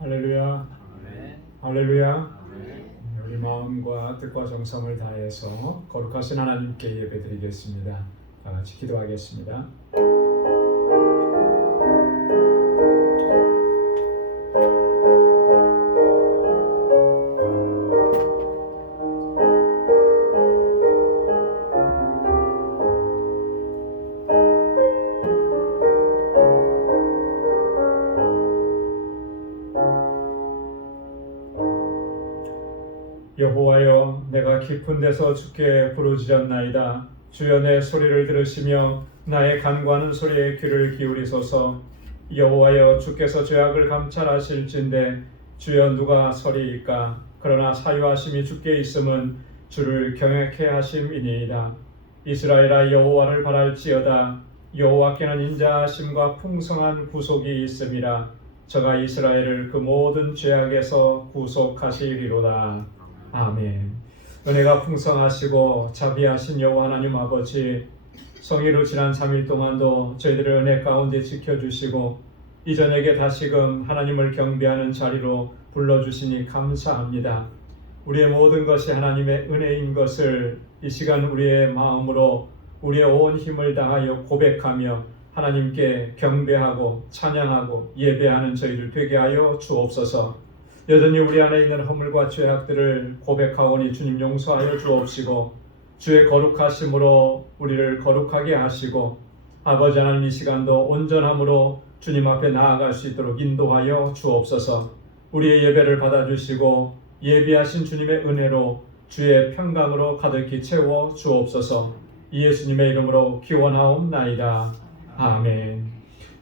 할렐루야. 할렐루야. 우리 마음과 뜻과 정성을 다해서 거룩하신 하나님께 예배드리겠습니다. 다 같이 기도하겠습니다. 여호와여, 내가 깊은 데서 주께 부르짖었나이다. 주여, 내 소리를 들으시며 나의 간구하는 소리에 귀를 기울이소서. 여호와여, 주께서 죄악을 감찰하실진대 주여, 누가 서리이까? 그러나 사유하심이 주께 있음은 주를 경외케 하심이니이다. 이스라엘아, 여호와를 바랄지어다. 여호와께는 인자하심과 풍성한 구속이 있음이라. 저가 이스라엘을 그 모든 죄악에서 구속하시리로다. 아멘. 은혜가 풍성하시고 자비하신 여호와 하나님 아버지, 성일로 지난 3일 동안도 저희들을 은혜 가운데 지켜주시고 이 저녁에 다시금 하나님을 경배하는 자리로 불러주시니 감사합니다. 우리의 모든 것이 하나님의 은혜인 것을 이 시간 우리의 마음으로 우리의 온 힘을 다하여 고백하며 하나님께 경배하고 찬양하고 예배하는 저희들 되게 하여 주옵소서. 여전히 우리 안에 있는 허물과 죄악들을 고백하오니 주님 용서하여 주옵시고 주의 거룩하심으로 우리를 거룩하게 하시고 아버지 하나님, 이 시간도 온전함으로 주님 앞에 나아갈 수 있도록 인도하여 주옵소서. 우리의 예배를 받아주시고 예비하신 주님의 은혜로 주의 평강으로 가득히 채워 주옵소서. 예수님의 이름으로 기원하옵나이다. 아멘.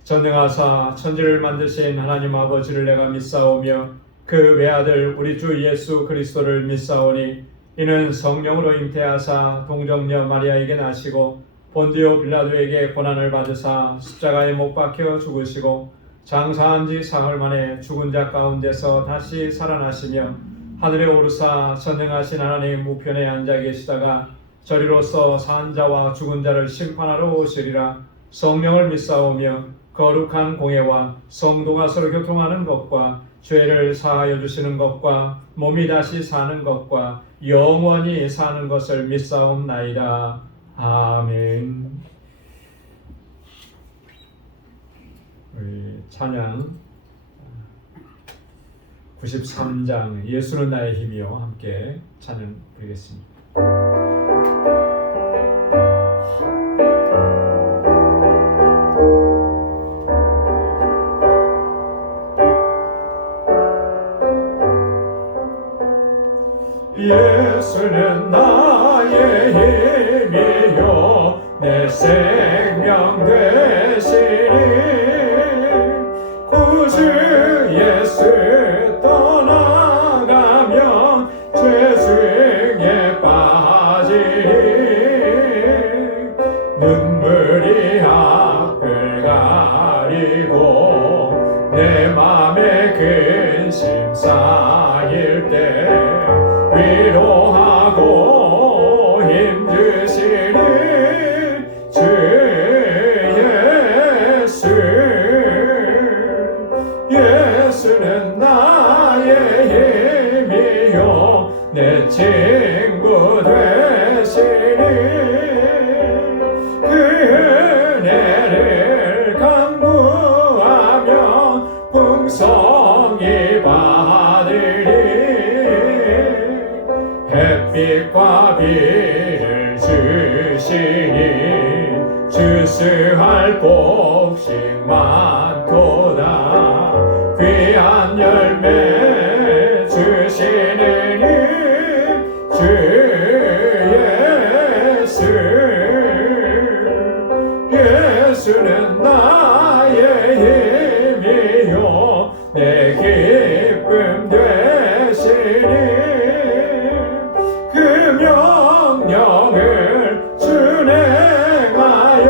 전능하사 천지를 만드신 하나님 아버지를 내가 믿사오며 그 외아들 우리 주 예수 그리스도를 믿사오니 이는 성령으로 잉태하사 동정녀 마리아에게 나시고 본디오 빌라도에게 고난을 받으사 십자가에 못 박혀 죽으시고 장사한 지 사흘 만에 죽은 자 가운데서 다시 살아나시며 하늘에 오르사 전능하신 하나님 우편에 앉아 계시다가 저리로서 산 자와 죽은 자를 심판하러 오시리라. 성령을 믿사오며 거룩한 공예와 성도가 서로 교통하는 것과 죄를 사하여 주시는 것과 몸이 다시 사는 것과 영원히 사는 것을 믿사옵나이다. 아멘. 우리 찬양 93장 예수는 나의 힘이요 함께 찬양 드리겠습니다. 예수는 나의 힘이요 내 생명 되시니 구주 예수 떠나가면 죄 중에 빠지니 눈물이 앞을 가리고 내 맘에 근심 쌓일 때 위로하고 힘주시는 주 예수. 예수는 나의 힘이요 내 친구 되시니 그 은혜를 간구하며 풍성히 받으리. 햇빛과 비를 주시니 주스할 곡식 많도다. 귀한 열매 주시는 주 예수. 예수는 나의 힘이요 내 기쁨 되시니 명령을 준행하여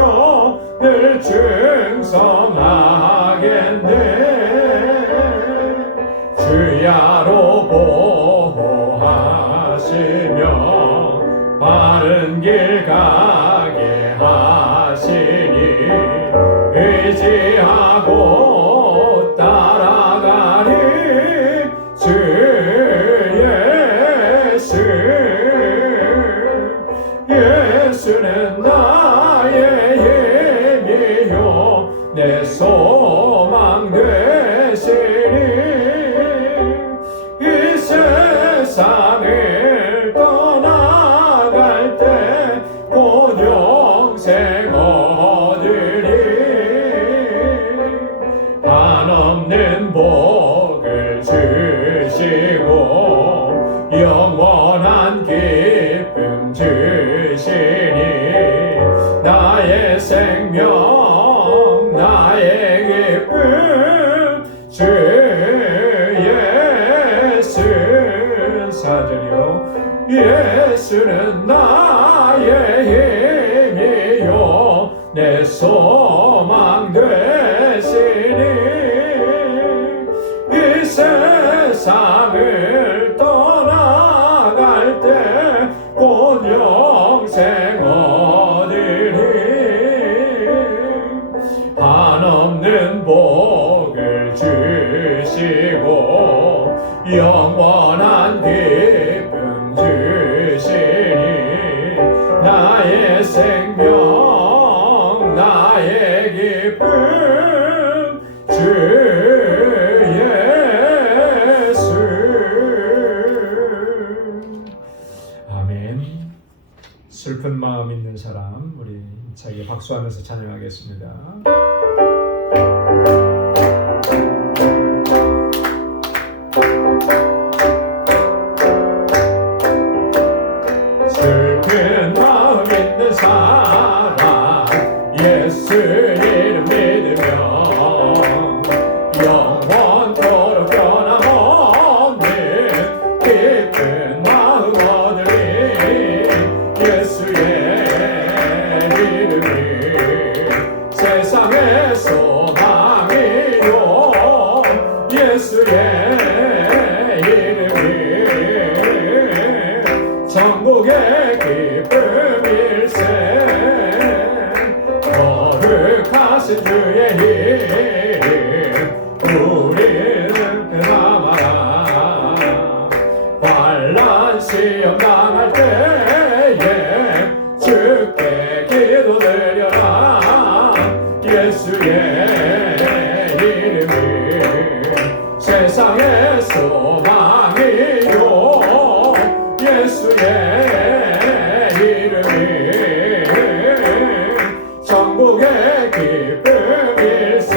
늘 충성하겠네. 주야로 보호하시며 바른 길 가게 하시니 의지하고 따라가리. 영원한 기쁨 주시니 나의 생명 나의 기쁨 주 예수. 4절이요. 예수는 나의 힘이요 내 소망 되시니 이 세상을 떠나갈 때 곧 영생 얻으리 한없는 복을 주시고 영원한 기쁨 주시니 나의 생명 나의 기쁨 주 예수. 아멘. 슬픈 마음 있는 사람 우리 자기 박수하면서 찬양하겠습니다. 슬픈 마음 있는 사람 예수 이름 믿으며 영원토록 변함없는 기쁜 마음 얻으리 예수의 이름이 세상의 소망이요 예수의 천국의 기쁨일세 거룩하신 주의 이름 우리는 그나마라 환난 시험 당할 때에 주께 기도드려라 예수의 이름이 세상의 소망이요 예수의 이름이 천국의 기쁨일세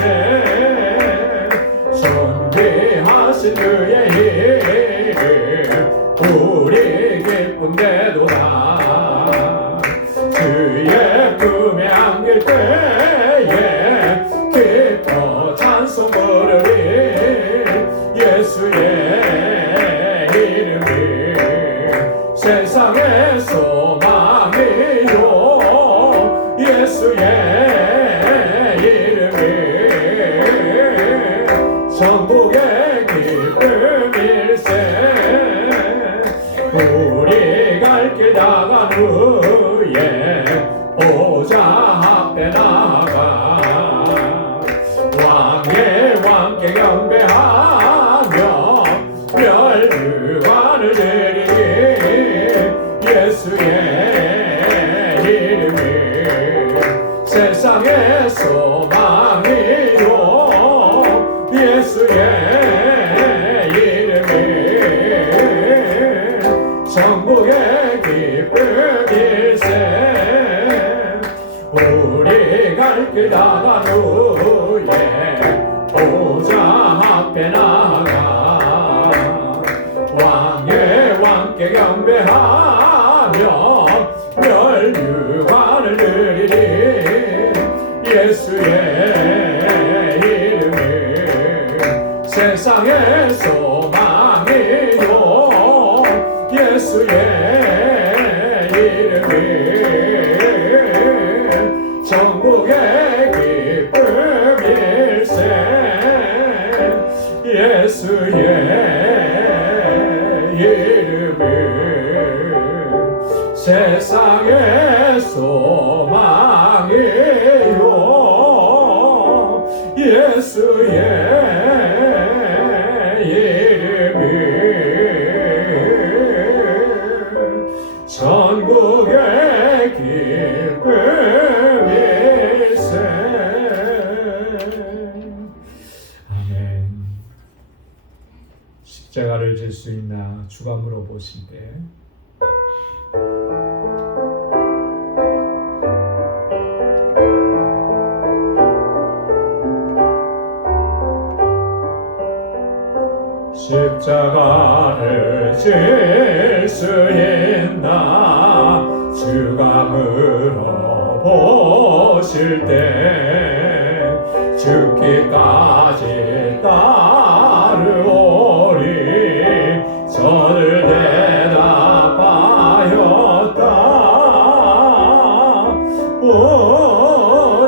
존귀하신 주의 이름 우리 기쁜데도다 주의 품에 안길 때에 기뻐 찬송 부르리 예수의 세상의 소망이요 예수의 이름이 천국의 기쁨일세 우리 갈 길 나간 후에 보좌 앞에 나가 왕의 왕께 경배하며 멸류관을 드리리 예수의 이름이 세상의 소망이요 예수의 이름이 천국의 기쁨일세 우리 갈 길 나간 후에 보좌 앞에 나가 왕의 왕께 경배하며 멸류관을 드리리 예수의 이름이 세상의 소망이요 예수의 이름이 천국의 기쁨일세 예수의 이름이 세상의 소망이요 예수의 이름이 천국의 기쁨일세. 아멘. 십자가를 질 수 있나 주가 물어보신대 십자가를 질 수 있나 주가 물어보실 때 죽기까지 따르오리 저를 대답하였다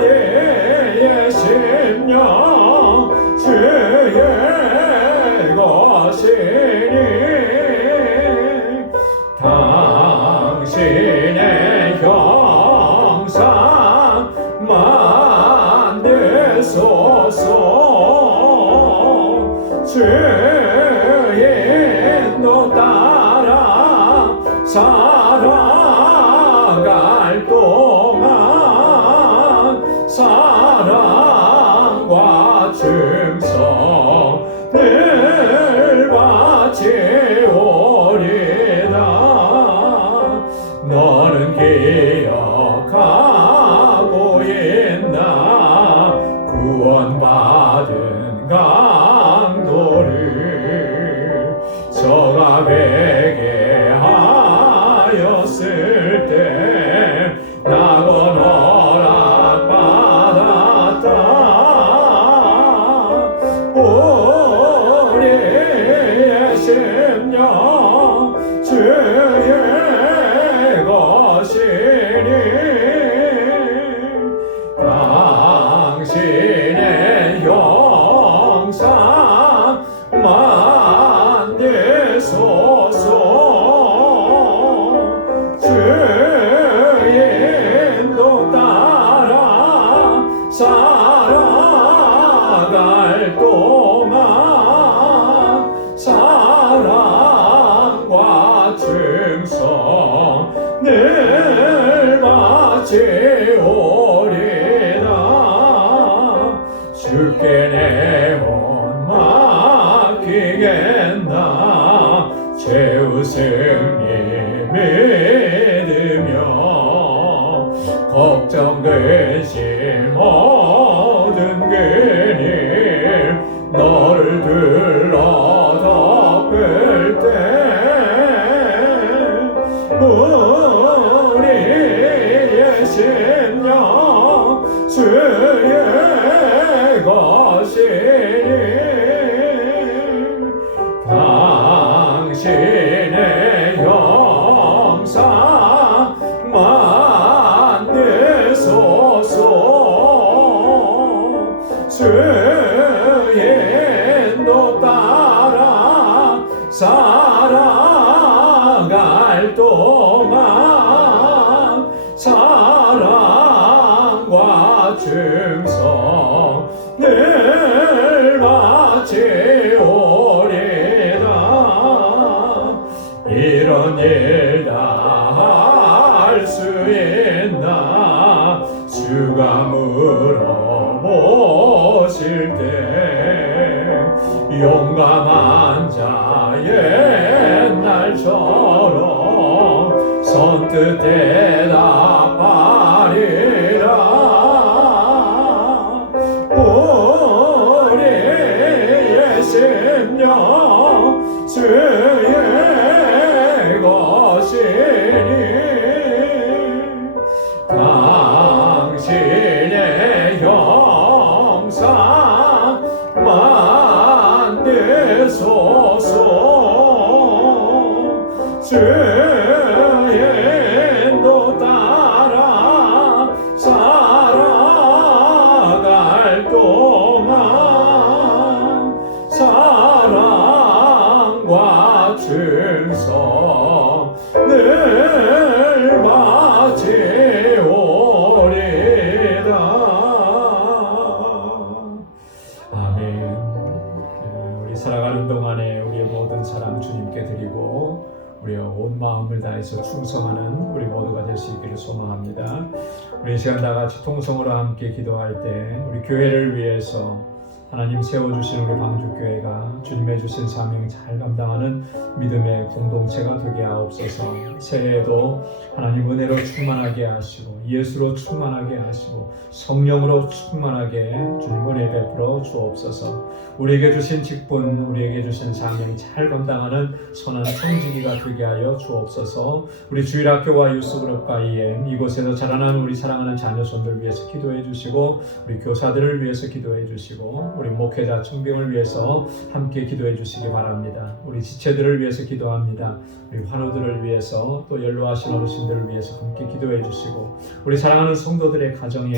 우리의 심령 주의 것이니 당신의 형상 만드소서 주인도 따라 살아갈 동안 사랑과 충성을 바치오리다 너는 기억하고 있나 구원받은 강도를 저가 회개하였을 때 낙원 허락받았다 우리의 심령 주의 것이니 당신의 형상 만드소서 주인도 따라 살아갈 동안 사랑과 충성을 바치오리다 주께 내 혼 맡기겠나 최후 승리 믿으며 걱정 근심 모든 근일 너를 둘러 덮을 때 우리의 심령 주의 것이니 당신의 형상 만드소서 주인도 따라 살아갈 동안 사랑과 충성을 바치오리다 이런 일 다 할 수 있나 주가 물어보실 때 용감한 자 옛날처럼 선뜻 대답하리라 우리의 심령 주의 것이니 당신의 형상 만드소서 주인도 따라 살아갈 동안 사랑과 충성을 바치오리다 아멘. 우리 살아가는 동안에 우리의 모든 사랑 주님께 드리고 우리의 온 마음을 다해서 충성하는 우리 모두가 될 수 있기를 소망합니다. 우리 이 시간 다 같이 통성으로 함께 기도할 때 우리 교회를 위해서 하나님 세워주신 우리 방주교회가 주님의 주신 사명 잘 감당하는 믿음의 공동체가 되게 하옵소서. 새해에도 하나님 은혜로 충만하게 하시고 예수로 충만하게 하시고 성령으로 충만하게 주님 은혜 베풀어 주옵소서. 우리에게 주신 직분, 우리에게 주신 사명 잘 감당하는 선한 청지기가 되게 하여 주옵소서. 우리 주일학교와 유스그룹과 EM 이곳에서 자라나는 우리 사랑하는 자녀손들 위해서 기도해 주시고, 우리 교사들을 위해서 기도해 주시고, 우리 목회자 청빙을 위해서 함께 기도해 주시기 바랍니다. 우리 지체들을 위해서 기도합니다. 우리 환우들을 위해서, 또 연로하신 어르신들을 위해서 함께 기도해 주시고, 우리 사랑하는 성도들의 가정에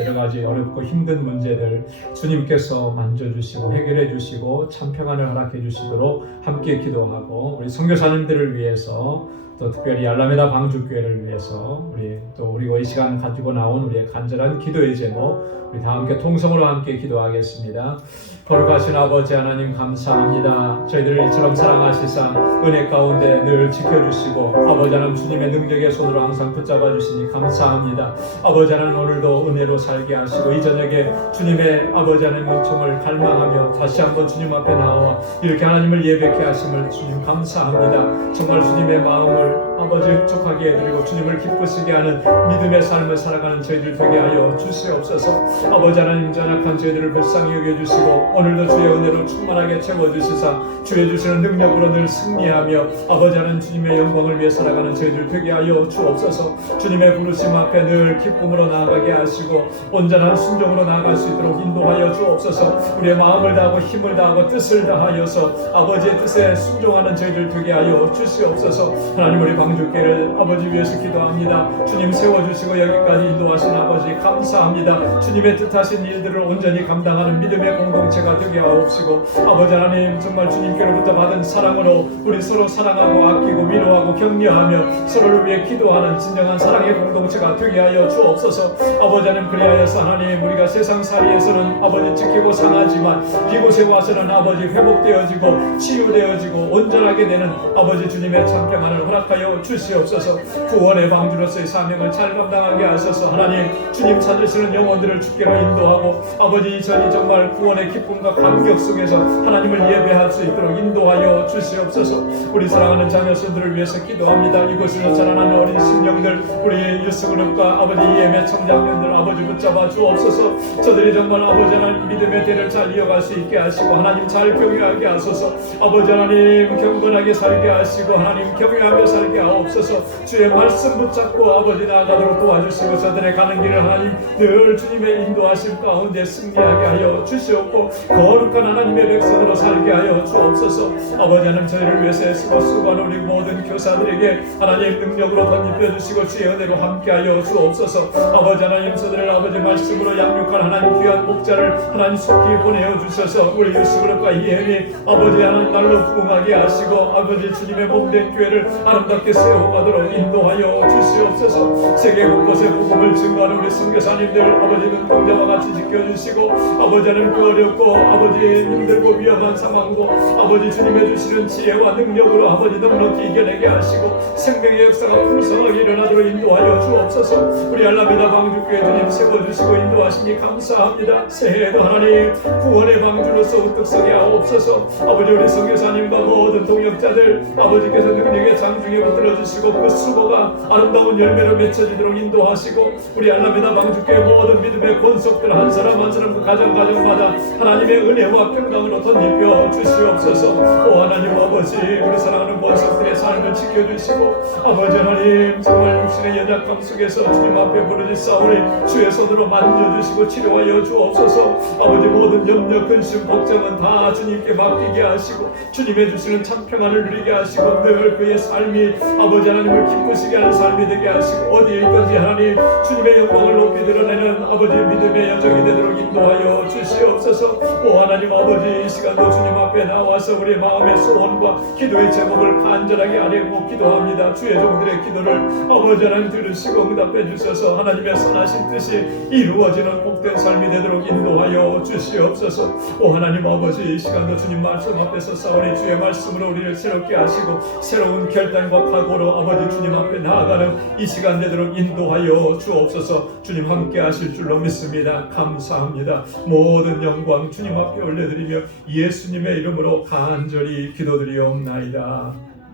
여러 가지 어렵고 힘든 문제들 주님께서 만져주시고 해결해 주시고 참 평안을 허락해 주시도록 함께 기도하고, 우리 선교사님들을 위해서, 또 특별히 알라메다 방주교회를 위해서 우리 이 시간 가지고 나온 우리의 간절한 기도의 제목, 우리 다 함께 통성으로 함께 기도하겠습니다. 거룩하신 아버지 하나님 감사합니다. 저희들을 이처럼 사랑하시사 은혜 가운데 늘 지켜주시고 아버지 하나님 주님의 능력의 손으로 항상 붙잡아 주시니 감사합니다. 아버지 하나님 오늘도 은혜로 살게 하시고 이 저녁에 주님의 아버지 하나님 은총을 갈망하며 다시 한번 주님 앞에 나와 이렇게 하나님을 예배케 하심을 주님 감사합니다. 정말 주님의 마음을 아버지 흡족하게 해드리고 주님을 기쁘시게 하는 믿음의 삶을 살아가는 저희들 되게 하여 주시옵소서. 아버지 하나님 연약한 저희들을 불쌍히 여겨주시고 오늘도 주의 은혜로 충만하게 채워주시사 주의 주시는 능력으로 늘 승리하며 아버지 하나님 주님의 영광을 위해 살아가는 저희들 되게 하여 주옵소서. 주님의 부르심 앞에 늘 기쁨으로 나아가게 하시고 온전한 순종으로 나아갈 수 있도록 인도하여 주옵소서. 우리의 마음을 다하고 힘을 다하고 뜻을 다하여서 아버지의 뜻에 순종하는 저희들 되게 하여 주시옵소서. 하나님 우리 방주교회를 아버지 위해서 기도합니다. 주님 세워주시고 여기까지 인도하신 아버지 감사합니다. 주님의 뜻하신 일들을 온전히 감당하는 믿음의 공동체가 되게 하옵시고 아버지 하나님 정말 주님께로부터 받은 사랑으로 우리 서로 사랑하고 아끼고 위로하고 격려하며 서로를 위해 기도하는 진정한 사랑의 공동체가 되게 하여 주옵소서. 아버지 하나님 그리하여서 하나님 우리가 세상살이에서는 아버지 지키고 상하지만 이곳에 와서는 아버지 회복되어지고 치유되어지고 온전하게 되는 아버지 주님의 참평안을 허락하여 주시옵소서. 구원의 방주로서의 사명을 잘 감당하게 하셔서 하나님 주님 찾으시는 영혼들을 주께로 인도하고 아버지 전이 정말 구원의 기쁨과 감격 속에서 하나님을 예배할 수 있도록 인도하여 주시옵소서. 우리 사랑하는 자녀손들을 위해서 기도합니다. 이곳에서 자라나는 어린 심령들 우리 유스그룹과 아버지 EM의 청장년들 아버지 붙잡아 주옵소서. 저들이 정말 아버지 하나님 믿음의 대를 잘 이어갈 수 있게 하시고 하나님 잘 경유하게 하소서. 아버지 하나님 경건하게 살게 하시고 하나님 경유하며 살게 하옵소서. 주의 말씀 붙잡고 아버지 나아가도록 도와주시고 저들의 가는 길을 하나님 늘 주님의 인도하심 가운데 승리하게 하여 주시옵고 거룩한 하나님의 백성으로 살게 하여 주옵소서. 아버지 하나님 저희를 위해서 애쓰고 수고하는 우리 모든 교사들에게 하나님 능력으로 덧입혀 주시고 주의 은혜로 함께 하여 주옵소서. 아버지 하나님 저들을 아버지 말씀으로 양육한 하나님 귀한 목자를 하나님 속히 보내어 주셔서 우리 유스그룹과 EM이 아버지 하나님 날로 부흥하게 하시고 아버지 주님의 몸된 교회를 아름답게 세워가도록 인도하여 주시옵소서. 세계 곳곳에 복음을 증거하는 우리 선교사님들 아버지 눈동자와 같이 지켜주시고 아버지 하나님 그 어렵고 아버지 힘들고 위험한 상황도 아버지 주님의 주시는 지혜와 능력으로 아버지 넉넉히 이겨내게 하시고 생명의 역사가 풍성하게 일어나도록 인도하여 주옵소서. 우리 알라메다 방주교회 주님 세워주시고 인도하시니 감사합니다. 새해에도 하나님 구원의 방주로서 우뚝 서게 하옵소서. 아버지 우리 선교사님과 모든 동역자들 아버지께서 능력의 장중에 붙들어주시고 그 수고가 아름다운 열매로 맺혀지도록 인도하시고 우리 알라메다 방주교회 모든 믿음의 권속들 한 사람 한 사람 그 가정마다 하나님의 은혜와 평강으로 덧입혀 주시옵소서. 오 하나님 아버지 우리 사랑하는 권속들의 삶을 지켜주시고 아버지 하나님 정말 육신의 연약함 속에서 주님 앞에 부르짖사오니 주의 손으로 만져주시고 치료하여 주옵소서. 아버지 모든 염려 근심 걱정은 다 주님께 맡기게 하시고 주님의 주시는 참 평안을 누리게 하시고 늘 그의 삶이 아버지 하나님을 기쁘시게 하는 삶이 되게 하시고 어디에 있든지 하나님 주님의 영광을 높이 드러내는 아버지 믿음의 여정이 되도록 인도하여 주시옵소서. 오 하나님 아버지 이 시간도 주님 앞에 나와서 우리 마음의 소원과 기도의 제목을 간절하게 아뢰고 기도합니다. 주의 종들의 기도를 아버지 하나님 들으시고 응답해 주셔서 하나님의 선하신 뜻이 이루어지는 복된 삶이 되도록 인도하여 주시옵소서. 오 하나님 아버지 이 시간도 주님 말씀 앞에서 싸우니 주의 말씀으로 우리를 새롭게 하시고 새로운 결단과 각오로 아버지 주님 앞에 나아가는 이 시간 되도록 인도하여 주옵소서. 주님 함께 하실 줄로 믿습니다. 감사합니다. 모든 영광 주님 앞에 올려드리며 예수님의 이름으로 간절히 기도드리옵나이다.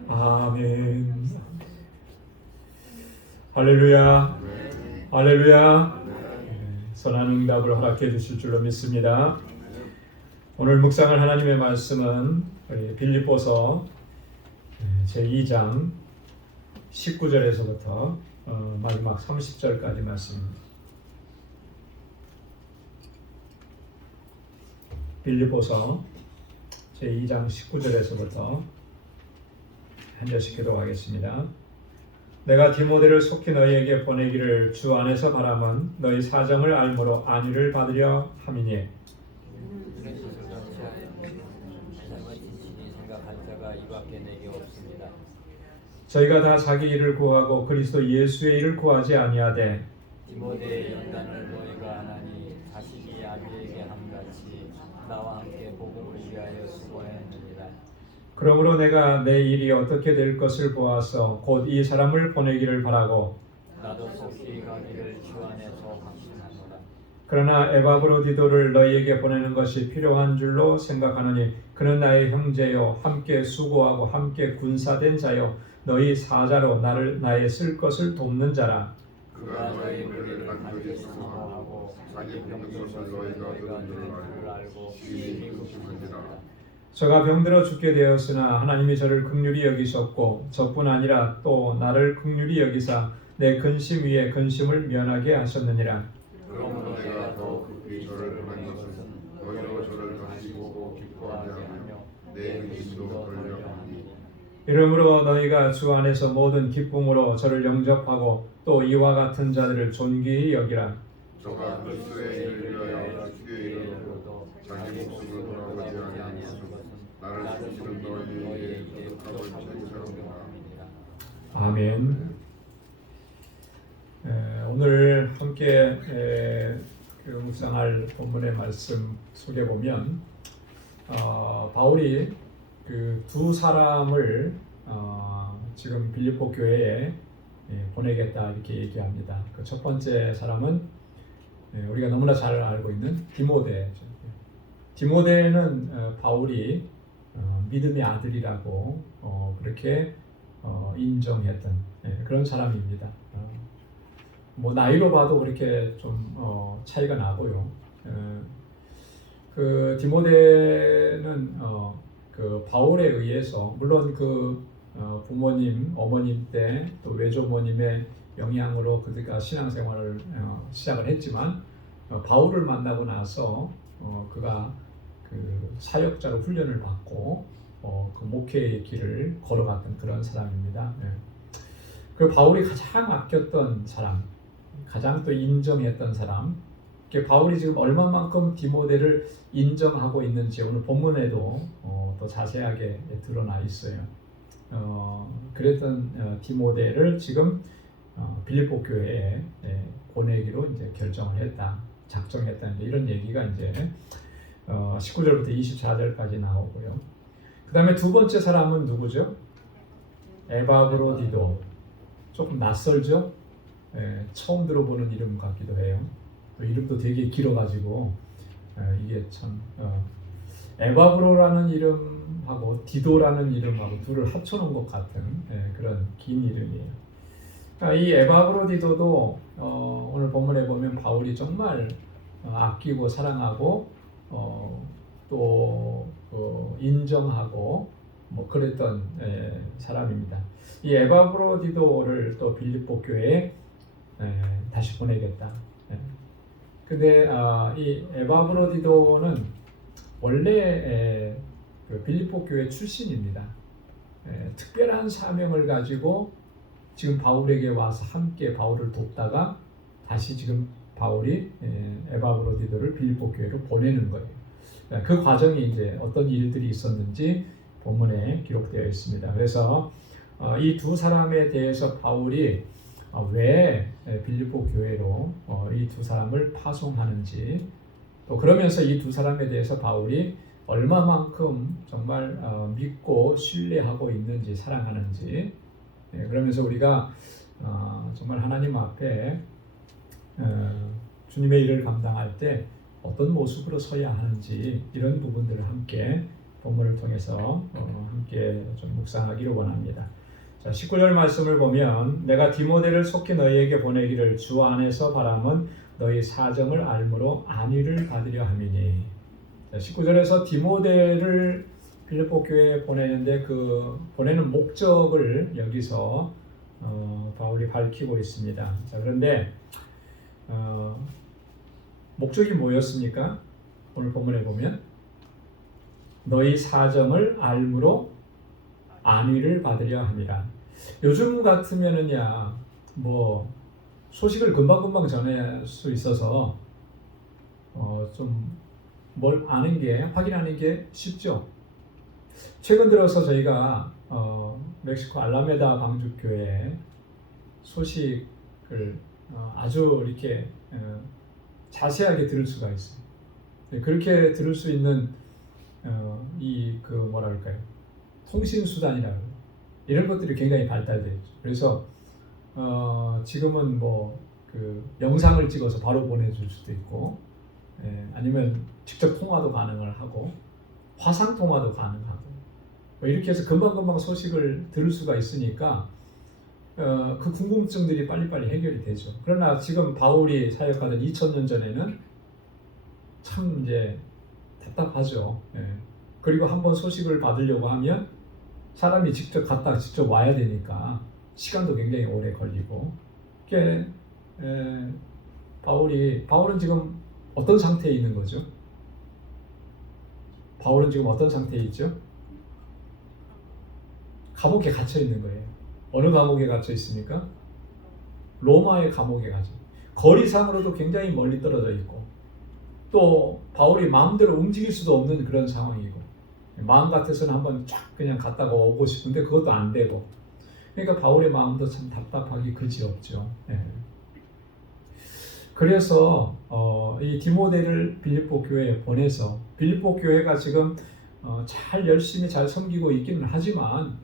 아멘. 할렐루야. 할렐루야. 선한 응답을 허락해 주실 줄로 믿습니다. 오늘 묵상할 하나님의 말씀은 빌립보서 제2장 19절에서부터 마지막 30절까지 말씀입니다. 빌립보서 제2장 19절에서부터 한 절씩 기도하겠습니다. 내가 디모데를 속히 너희에게 보내기를 주 안에서 바람은 너희 사정을 알므로 안위를 받으려 함이니 저희가 다 자기 일을 구하고 그리스도 예수의 일을 구하지 아니하되 디모데의 연단을 너희가 하나니 자식이 아비에게 함같이 나와 함께 복음을 위하여 수고하였느니라. 그러므로 내가 내 일이 어떻게 될 것을 보아서 곧 이 사람을 보내기를 바라고 나도 속히 가기를 주 안에서 확신하노라. 그러나 에바브로디도를 너희에게 보내는 것이 필요한 줄로 생각하노니 그는 나의 형제요 함께 수고하고 함께 군사된 자요 너희 사자로 나의 쓸 것을 돕는 자라. 그가 너희 무리를 반드시 수고하고 자기 병든 것을 너희가 들은 줄 알고 심히 급심하니라. 저가 병들어 죽게 되었으나 하나님이 저를 긍휼히 여기셨고 저뿐 아니라 또 나를 긍휼히 여기사 내 근심 위에 근심을 면하게 하셨느니라. 그러므로 내가 더 급히 저를 보낸 것은 너희로 저를 다시 보고 기뻐하게 하며 내 근심도 덜려 하니. 이러므로 너희가 주 안에서 모든 기쁨으로 저를 영접하고 또 이와 같은 자들을 존귀히 여기라. 저가 그리스도의 일을 위하여 주의 이름으로도 자기 목숨을 돌아보지 아니하는 것은 나를 죽이는 너희에게 기록하고 책임져라. 아멘. 오늘 함께 묵상할 본문의 말씀 속에 보면 바울이 그 두 사람을 지금 빌립보 교회에 보내겠다 이렇게 얘기합니다. 그 첫 번째 사람은 우리가 너무나 잘 알고 있는 디모데죠. 디모데는 바울이 믿음의 아들이라고 그렇게 인정했던 그런 사람입니다. 뭐 나이로 봐도 그렇게 좀 차이가 나고요. 그 디모데는 그 바울에 의해서 물론 그 부모님, 어머님 때 또 외조모님의 영향으로 그가 신앙생활을 시작을 했지만 바울을 만나고 나서 그가 그 사역자로 훈련을 받고 그 목회의 길을 걸어갔던 그런 사람입니다. 그 바울이 가장 아꼈던 사람, 가장 또 인정했던 사람. 바울이 지금 얼마만큼 디모데를 인정하고 있는지 오늘 본문에도 더 자세하게 드러나 있어요. 그랬던 디모데를 지금 빌립보 교회에 보내기로 이제 결정을 했다, 작정했다 이런 얘기가 이제 19절부터 24절까지 나오고요. 그 다음에 두 번째 사람은 누구죠? 에바브로디도. 조금 낯설죠? 처음 들어보는 이름 같기도 해요. 이름도 되게 길어가지고 이게 참 에바브로라는 이름하고 디도라는 이름하고 둘을 합쳐놓은 것 같은 그런 긴 이름이에요. 이 에바브로디도도 오늘 본문에 보면 바울이 정말 아끼고 사랑하고 또 인정하고 뭐 그랬던 사람입니다. 이 에바브로디도를 또 빌립보 교회에 다시 보내겠다. 근데 이 에바브로디도는 원래 그 빌립보 교회 출신입니다. 특별한 사명을 가지고 지금 바울에게 와서 함께 바울을 돕다가 다시 지금 바울이 에바브로디도를 빌립보 교회로 보내는 거예요. 그 과정이 이제 어떤 일들이 있었는지 본문에 기록되어 있습니다. 그래서 이 두 사람에 대해서 바울이 왜 빌립보 교회로 이 두 사람을 파송하는지, 또 그러면서 이 두 사람에 대해서 바울이 얼마만큼 정말 믿고 신뢰하고 있는지, 사랑하는지, 그러면서 우리가 정말 하나님 앞에 주님의 일을 감당할 때 어떤 모습으로 서야 하는지 이런 부분들을 함께 본문을 통해서 함께 좀 묵상하기를 원합니다. 자, 19절 말씀을 보면 내가 디모데를 속히 너희에게 보내기를 주 안에서 바람은 너희 사정을 알므로 안위를 받으려 함이니. 자, 19절에서 디모데를 빌립보 교회에 보내는데 그 보내는 목적을 여기서 바울이 밝히고 있습니다. 자, 그런데 목적이 뭐였습니까? 오늘 본문에 보면 너희 사정을 알므로 안위를 받으려 함이라. 요즘 같으면은야 뭐 소식을 금방금방 전할 수 있어서 좀 뭘 아는 게 확인하는 게 쉽죠. 최근 들어서 저희가 멕시코 알라메다 방주교회 소식을 아주 이렇게 자세하게 들을 수가 있어요. 그렇게 들을 수 있는 이 그 뭐랄까요, 통신 수단이라고 이런 것들이 굉장히 발달되어 있죠. 그래서 지금은 뭐 그 영상을 찍어서 바로 보내줄 수도 있고, 아니면 직접 통화도 가능을 하고 화상 통화도 가능하고 뭐 이렇게 해서 금방금방 소식을 들을 수가 있으니까 그 궁금증들이 빨리빨리 해결이 되죠. 그러나 지금 바울이 사역하던 2000년 전에는 참 이제 답답하죠. 그리고 한번 소식을 받으려고 하면 사람이 직접 갔다 직접 와야 되니까 시간도 굉장히 오래 걸리고. 바울은 지금 어떤 상태에 있는 거죠? 바울은 지금 어떤 상태에 있죠? 감옥에 갇혀 있는 거예요. 어느 감옥에 갇혀 있습니까? 로마의 감옥에 갇혀. 거리상으로도 굉장히 멀리 떨어져 있고, 또 바울이 마음대로 움직일 수도 없는 그런 상황이고, 마음 같아서는 한번 쫙 그냥 갔다가 오고 싶은데 그것도 안 되고. 그러니까 바울의 마음도 참 답답하기 그지없죠. 그래서 이 디모데를 빌립보 교회에 보내서, 빌립보 교회가 지금 잘 열심히 잘 섬기고 있기는 하지만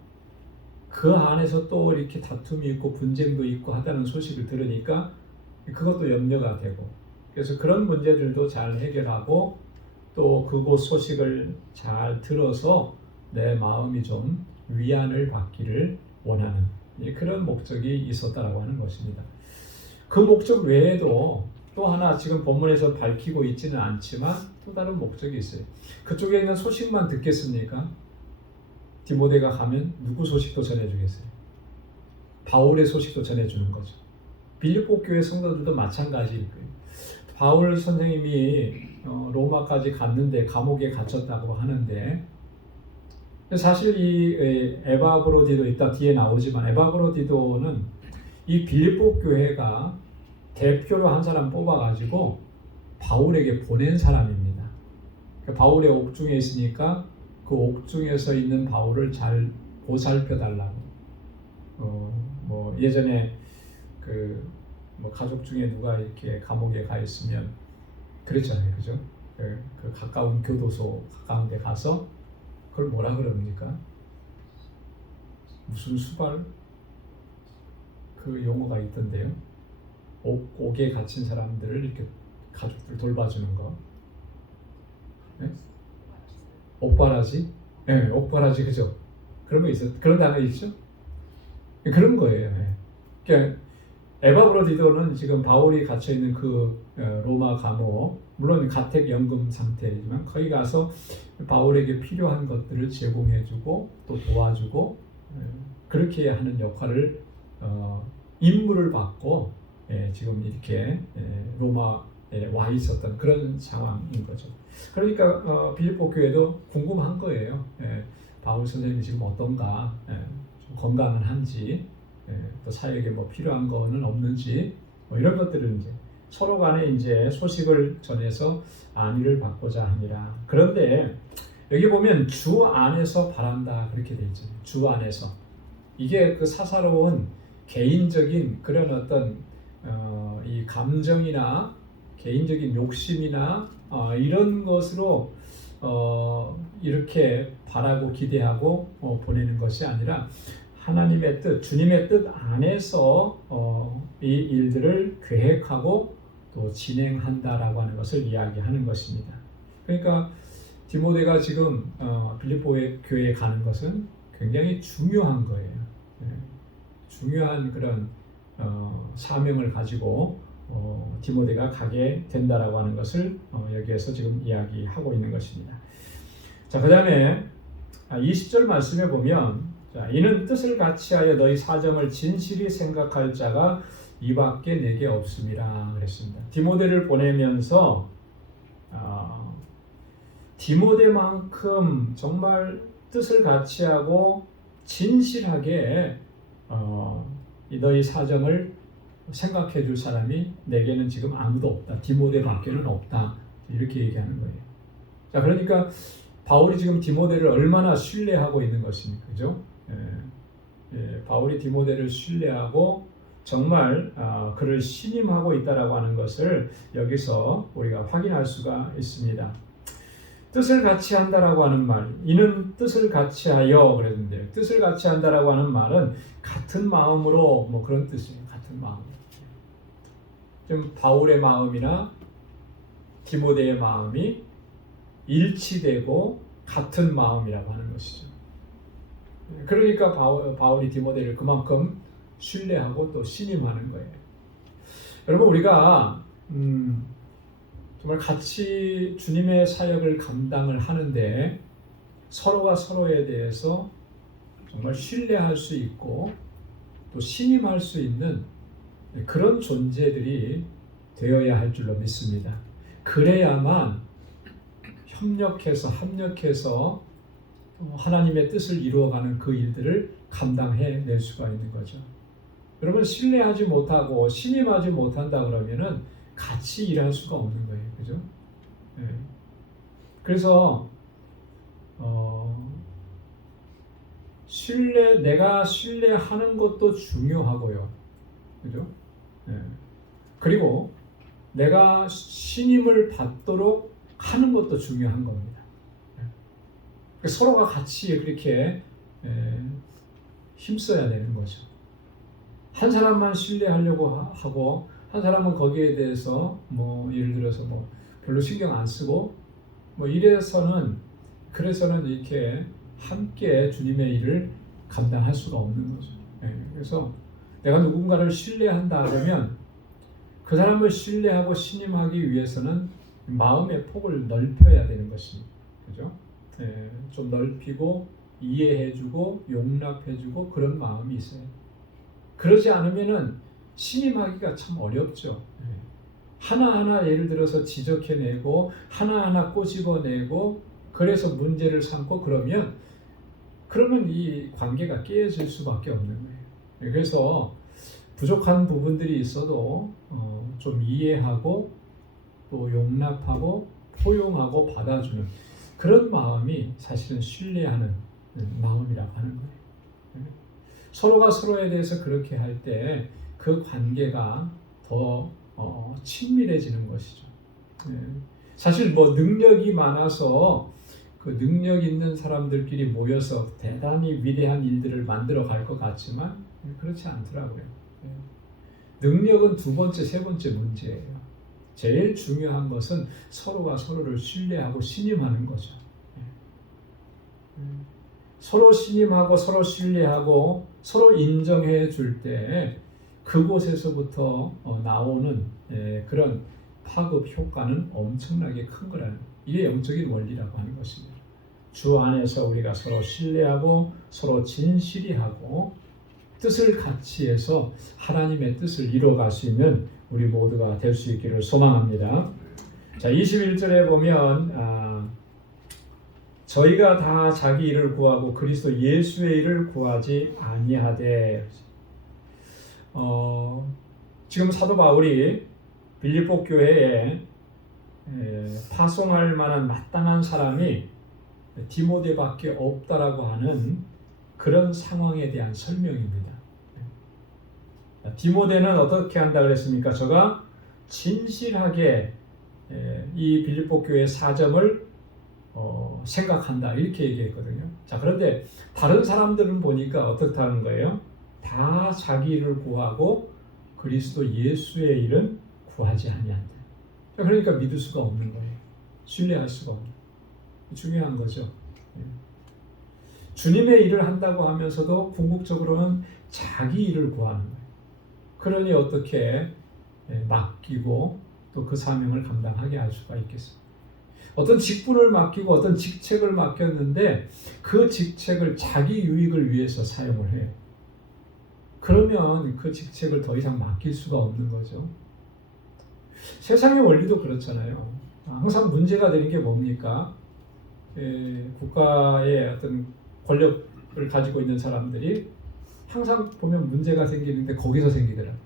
그 안에서 또 이렇게 다툼이 있고 분쟁도 있고 하다는 소식을 들으니까 그것도 염려가 되고, 그래서 그런 문제들도 잘 해결하고 또 그곳 소식을 잘 들어서 내 마음이 좀 위안을 받기를 원하는 그런 목적이 있었다라고 하는 것입니다. 그 목적 외에도 또 하나 지금 본문에서 밝히고 있지는 않지만 또 다른 목적이 있어요. 그쪽에 있는 소식만 듣겠습니까? 디모데가 가면 누구 소식도 전해주겠어요? 바울의 소식도 전해주는 거죠. 빌립보 교회 성도들도 마찬가지일 거예요. 바울 선생님이 로마까지 갔는데 감옥에 갇혔다고 하는데, 사실 이 에바브로디도 이따 뒤에 나오지만 에바브로디도는 이 빌립보 교회가 대표로 한 사람 뽑아가지고 바울에게 보낸 사람입니다. 바울의 옥중에 있으니까 그 옥중에서 있는 바울을 잘 보살펴달라고. 뭐 예전에 뭐 가족 중에 누가 이렇게 감옥에 가 있으면 그랬잖아요, 그죠? 그 가까운 교도소 가까운 데 가서 그걸 뭐라 그럽니까? 무슨 수발? 그 용어가 있던데요. 옥에 갇힌 사람들을 이렇게 가족들 돌봐주는 거. 네? 옥바라지? 네, 옥바라지, 그죠? 그런 거 있어요. 그런 단어 있죠? 그런 거예요. 네. 그러니까 에바브로디도는 지금 바울이 갇혀 있는 그 로마 감옥, 물론 가택연금 상태이지만 거기 가서 바울에게 필요한 것들을 제공해주고 또 도와주고, 그렇게 하는 역할을 임무를 받고 지금 이렇게 로마에 와 있었던 그런 상황인 거죠. 그러니까 빌립보 교회도 궁금한 거예요. 바울 선생님이 지금 어떤가, 좀 건강은 한지, 또 사역에 뭐 필요한 거는 없는지, 뭐 이런 것들을 이제 서로 간에 이제 소식을 전해서 안위를 받고자 합니다. 그런데 여기 보면 주 안에서 바란다 그렇게 돼 있잖아요. 주 안에서. 이게 그 사사로운 개인적인 그런 어떤 이 감정이나 개인적인 욕심이나 이런 것으로 이렇게 바라고 기대하고 보내는 것이 아니라 하나님의 뜻, 주님의 뜻 안에서 이 일들을 계획하고 또 진행한다라고 하는 것을 이야기하는 것입니다. 그러니까 디모데가 지금 빌립보 교회에 가는 것은 굉장히 중요한 거예요. 중요한 그런 사명을 가지고 디모데가 가게 된다라고 하는 것을 여기에서 지금 이야기하고 있는 것입니다. 자, 그 다음에 20절 말씀에 보면, 자, 이는 뜻을 같이하여 너희 사정을 진실히 생각할 자가 이밖에 내게 없음이라 그랬습니다. 디모데를 보내면서 디모데만큼 정말 뜻을 같이하고 진실하게 너희 사정을 생각해 줄 사람이 내게는 지금 아무도 없다. 디모데밖에는 없다. 이렇게 얘기하는 거예요. 자, 그러니까 바울이 지금 디모데를 얼마나 신뢰하고 있는 것입니까? 그죠? 바울이 디모데를 신뢰하고 정말 그를 신임하고 있다라고 하는 것을 여기서 우리가 확인할 수가 있습니다. 뜻을 같이 한다라고 하는 말, 이는 뜻을 같이 하여 그랬는데, 뜻을 같이 한다라고 하는 말은 같은 마음으로 뭐 그런 뜻이에요. 같은 마음. 좀 바울의 마음이나 디모데의 마음이 일치되고 같은 마음이라고 하는 것이죠. 그러니까 바울이 디모데를 그만큼 신뢰하고 또 신임하는 거예요. 여러분, 우리가 정말 같이 주님의 사역을 감당을 하는데 서로가 서로에 대해서 정말 신뢰할 수 있고 또 신임할 수 있는 그런 존재들이 되어야 할 줄로 믿습니다. 그래야만 협력해서 합력해서 하나님의 뜻을 이루어가는 그 일들을 감당해낼 수가 있는 거죠. 여러분, 신뢰하지 못하고 신임하지 못한다 그러면은 같이 일할 수가 없는 거예요. 그죠? 네. 그래서 내가 신뢰하는 것도 중요하고요. 그죠? 네. 그리고 내가 신임을 받도록 하는 것도 중요한 겁니다. 네. 서로가 같이 그렇게 힘써야 되는 거죠. 한 사람만 신뢰하려고 하고 한 사람은 거기에 대해서 뭐 예를 들어서 뭐 별로 신경 안 쓰고 뭐 그래서는 이렇게 함께 주님의 일을 감당할 수가 없는 거죠. 그래서 내가 누군가를 신뢰한다 그러면 그 사람을 신뢰하고 신임하기 위해서는 마음의 폭을 넓혀야 되는 것입니다. 그죠? 좀 넓히고 이해해주고 용납해주고 그런 마음이 있어요. 그러지 않으면은 신임하기가 참 어렵죠. 하나하나 예를 들어서 지적해내고 하나하나 꼬집어내고 그래서 문제를 삼고 그러면 이 관계가 깨어질 수밖에 없는 거예요. 그래서 부족한 부분들이 있어도 좀 이해하고 또 용납하고 포용하고 받아주는 그런 마음이 사실은 신뢰하는 마음이라고 하는 거예요. 서로가 서로에 대해서 그렇게 할 때 그 관계가 더 친밀해지는 것이죠. 사실 뭐 능력이 많아서 그 능력 있는 사람들끼리 모여서 대단히 위대한 일들을 만들어 갈 것 같지만 그렇지 않더라고요. 능력은 두 번째, 세 번째 문제예요. 제일 중요한 것은 서로가 서로를 신뢰하고 신임하는 거죠. 서로 신임하고 서로 신뢰하고 서로 인정해 줄 때 그곳에서부터 나오는 그런 파급 효과는 엄청나게 큰 거라는, 이게 영적인 원리라고 하는 것입니다. 주 안에서 우리가 서로 신뢰하고 서로 진실히 하고 뜻을 같이 해서 하나님의 뜻을 이루어갈 수 있는 우리 모두가 될 수 있기를 소망합니다. 자, 21절에 보면 저희가 다 자기 일을 구하고 그리스도 예수의 일을 구하지 아니하되, 지금 사도 바울이 빌립보 교회에 파송할 만한 마땅한 사람이 디모데밖에 없다라고 하는 그런 상황에 대한 설명입니다. 디모데는 어떻게 한다 그랬습니까? 저가 진실하게 이 빌립보 교회의 사정을 생각한다 이렇게 얘기했거든요. 자, 그런데 다른 사람들은 보니까 어떻다는 거예요? 다 자기 일을 구하고 그리스도 예수의 일은 구하지 아니한다. 그러니까 믿을 수가 없는 거예요. 신뢰할 수가 없는. 중요한 거죠. 주님의 일을 한다고 하면서도 궁극적으로는 자기 일을 구하는 거예요. 그러니 어떻게 맡기고 또 그 사명을 감당하게 할 수가 있겠어요? 어떤 직분을 맡기고 어떤 직책을 맡겼는데 그 직책을 자기 유익을 위해서 사용을 해요. 그러면 그 직책을 더 이상 맡길 수가 없는 거죠. 세상의 원리도 그렇잖아요. 항상 문제가 되는 게 뭡니까? 국가의 어떤 권력을 가지고 있는 사람들이 항상 보면 문제가 생기는데 거기서 생기더라고요.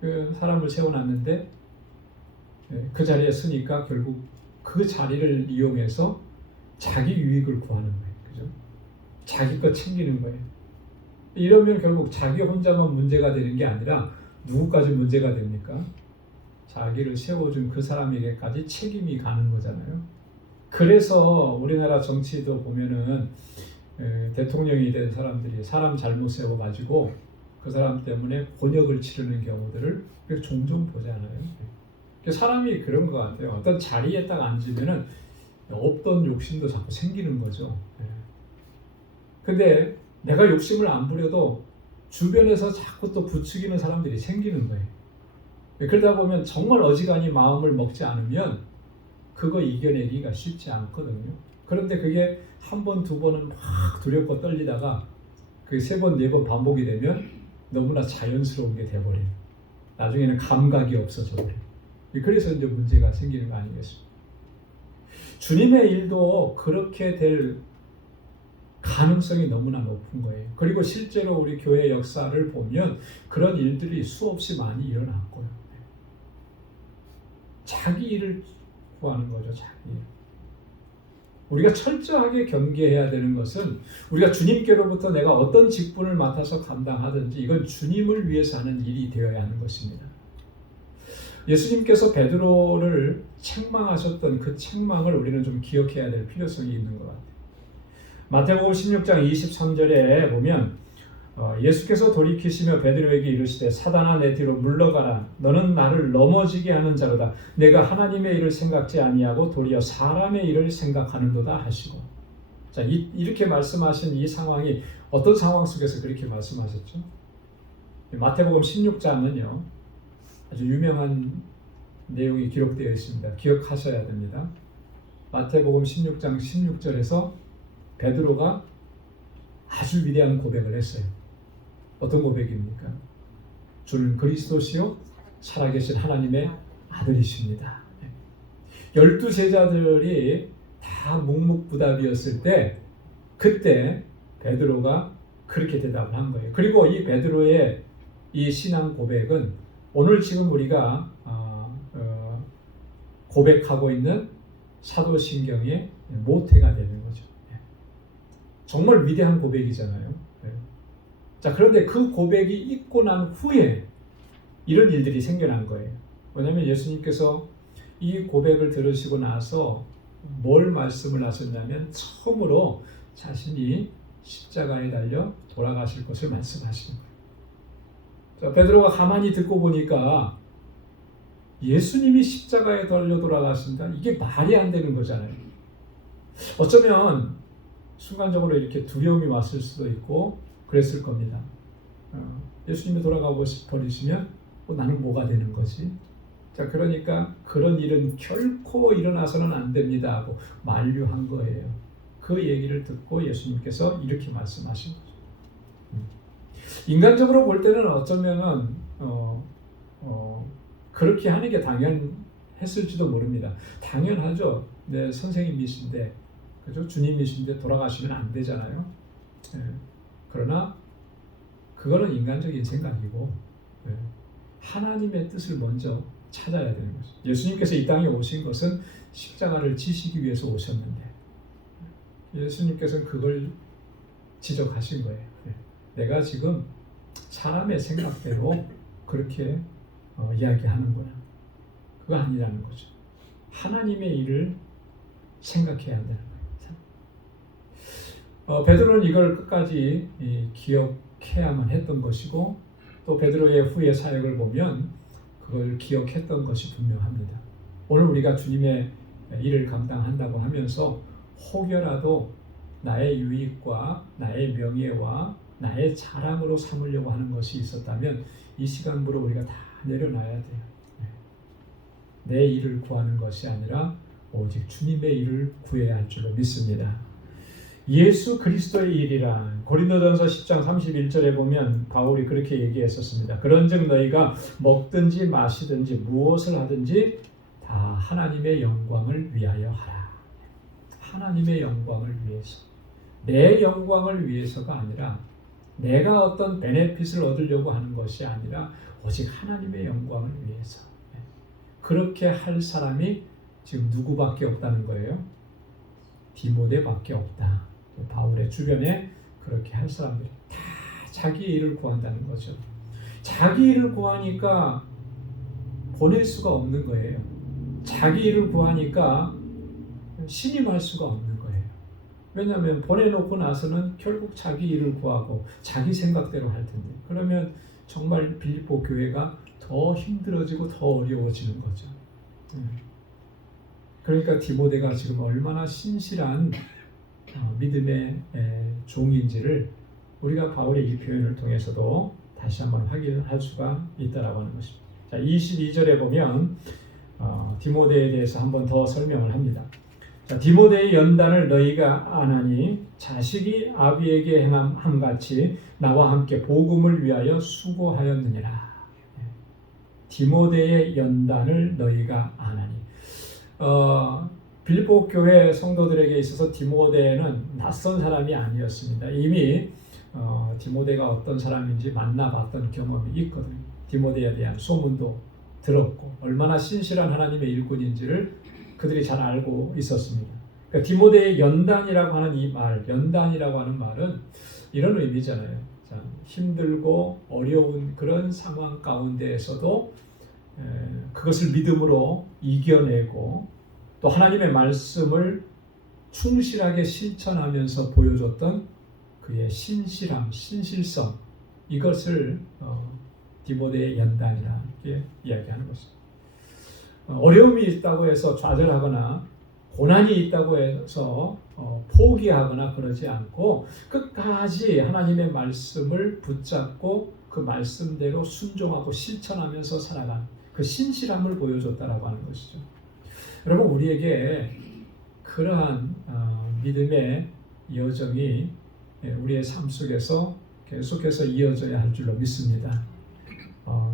그 사람을 세워놨는데 그 자리에 서니까 결국 그 자리를 이용해서 자기 유익을 구하는 거예요. 그죠? 자기 것 챙기는 거예요. 이러면 결국 자기 혼자만 문제가 되는 게 아니라 누구까지 문제가 됩니까? 자기를 세워준 그 사람에게까지 책임이 가는 거잖아요. 그래서 우리나라 정치도 보면은 대통령이 된 사람들이 사람 잘못 세워가지고 그 사람 때문에 곤욕을 치르는 경우들을 종종 보잖아요. 사람이 그런 것 같아요. 어떤 자리에 딱 앉으면은 없던 욕심도 자꾸 생기는 거죠. 근데 내가 욕심을 안 부려도 주변에서 자꾸 또 부추기는 사람들이 생기는 거예요. 그러다 보면 정말 어지간히 마음을 먹지 않으면 그거 이겨내기가 쉽지 않거든요. 그런데 그게 한 번, 두 번은 막 두렵고 떨리다가 그 세 번, 네 번 반복이 되면 너무나 자연스러운 게 돼버려요. 나중에는 감각이 없어져 버려요. 그래서 이제 문제가 생기는 거 아니겠습니까? 주님의 일도 그렇게 될 가능성이 너무나 높은 거예요. 그리고 실제로 우리 교회 역사를 보면 그런 일들이 수없이 많이 일어났고요. 자기 일을 구하는 거죠. 자기 일. 우리가 철저하게 경계해야 되는 것은 우리가 주님께로부터 내가 어떤 직분을 맡아서 감당하든지 이건 주님을 위해서 하는 일이 되어야 하는 것입니다. 예수님께서 베드로를 책망하셨던 그 책망을 우리는 좀 기억해야 될 필요성이 있는 것 같아요. 마태복음 16장 23절에 보면 예수께서 돌이키시며 베드로에게 이르시되 사단아 내 뒤로 물러가라 너는 나를 넘어지게 하는 자로다 내가 하나님의 일을 생각지 아니하고 도리어 사람의 일을 생각하는도다 하시고 자 이렇게 말씀하신 이 상황이 어떤 상황 속에서 그렇게 말씀하셨죠? 마태복음 16장은요 아주 유명한 내용이 기록되어 있습니다. 기억하셔야 됩니다. 마태복음 16장 16절에서 베드로가 아주 위대한 고백을 했어요. 어떤 고백입니까? 주는 그리스도시요 살아계신 하나님의 아들이십니다. 12 제자들이 다 묵묵부답이었을 때 그때 베드로가 그렇게 대답을 한 거예요. 그리고 이 베드로의 이 신앙 고백은 오늘 지금 우리가 고백하고 있는 사도신경의 모태가 되는 거죠. 정말 위대한 고백이잖아요. 자, 그런데 그 고백이 있고 난 후에 이런 일들이 생겨난 거예요. 왜냐하면 예수님께서 이 고백을 들으시고 나서 뭘 말씀을 하셨냐면 처음으로 자신이 십자가에 달려 돌아가실 것을 말씀하시는 거예요. 자, 베드로가 가만히 듣고 보니까 예수님이 십자가에 달려 돌아가신다? 이게 말이 안 되는 거잖아요. 어쩌면 순간적으로 이렇게 두려움이 왔을 수도 있고 그랬을 겁니다. 예수님이 돌아가 버리시면 나는 뭐가 되는 거지? 자, 그러니까 그런 일은 결코 일어나서는 안 됩니다 하고 만류한 거예요. 그 얘기를 듣고 예수님께서 이렇게 말씀하신 거죠. 인간적으로 볼 때는 어쩌면은 그렇게 하는 게 당연했을지도 모릅니다. 당연하죠. 내 선생님이신데, 그죠? 주님이신데 돌아가시면 안 되잖아요. 그러나 그거는 인간적인 생각이고 하나님의 뜻을 먼저 찾아야 되는 거죠. 예수님께서 이 땅에 오신 것은 십자가를 지시기 위해서 오셨는데 예수님께서는 그걸 지적하신 거예요. 내가 지금 사람의 생각대로 그렇게 이야기하는구나. 그거 아니라는 거죠. 하나님의 일을 생각해야 한다는 거예요. 베드로는 이걸 끝까지 기억해야만 했던 것이고 또 베드로의 후의 사역을 보면 그걸 기억했던 것이 분명합니다. 오늘 우리가 주님의 일을 감당한다고 하면서 혹여라도 나의 유익과 나의 명예와 나의 자랑으로 삼으려고 하는 것이 있었다면 이 시간부로 우리가 다 내려놔야 돼요. 내 일을 구하는 것이 아니라 오직 주님의 일을 구해야 할 줄로 믿습니다. 예수 그리스도의 일이란 고린도전서 10장 31절에 보면 바울이 그렇게 얘기했었습니다. 그런즉 너희가 먹든지 마시든지 무엇을 하든지 다 하나님의 영광을 위하여 하라. 하나님의 영광을 위해서. 내 영광을 위해서가 아니라 내가 어떤 베네핏을 얻으려고 하는 것이 아니라 오직 하나님의 영광을 위해서. 그렇게 할 사람이 지금 누구밖에 없다는 거예요? 디모데밖에 없다. 바울의 주변에 그렇게 할 사람들이 다 자기 일을 구한다는 거죠. 자기 일을 구하니까 보낼 수가 없는 거예요. 자기 일을 구하니까 신임할 수가 없는 거예요. 왜냐하면 보내놓고 나서는 결국 자기 일을 구하고 자기 생각대로 할 텐데, 그러면 정말 빌립보 교회가 더 힘들어지고 더 어려워지는 거죠. 그러니까 디모데가 지금 얼마나 신실한 믿음의 종인지를 우리가 바울의 이 표현을 통해서도 다시 한번 확인할 수가 있다라고 하는 것입니다. 자, 22절에 보면 디모데에 대해서 한번 더 설명을 합니다. 자, 디모데의 연단을 너희가 아나니 자식이 아비에게 행함같이 나와 함께 복음을 위하여 수고하였느니라. 디모데의 연단을 너희가 아나니. 빌립보 교회 성도들에게 있어서 디모데는 낯선 사람이 아니었습니다. 이미 디모데가 어떤 사람인지 만나봤던 경험이 있거든요. 디모데에 대한 소문도 들었고 얼마나 신실한 하나님의 일꾼인지를 그들이 잘 알고 있었습니다. 그러니까 디모데의 연단이라고 하는 이 말, 연단이라고 하는 말은 이런 의미잖아요. 자, 힘들고 어려운 그런 상황 가운데에서도 그것을 믿음으로 이겨내고 또 하나님의 말씀을 충실하게 실천하면서 보여줬던 그의 신실함, 신실성, 이것을 디모데의 연단이라 이렇게 이야기하는 것입니다. 어려움이 있다고 해서 좌절하거나 고난이 있다고 해서 포기하거나 그러지 않고 끝까지 하나님의 말씀을 붙잡고 그 말씀대로 순종하고 실천하면서 살아간 그 신실함을 보여줬다라고 하는 것이죠. 여러분, 우리에게 그러한 믿음의 여정이 우리의 삶 속에서 계속해서 이어져야 할 줄로 믿습니다.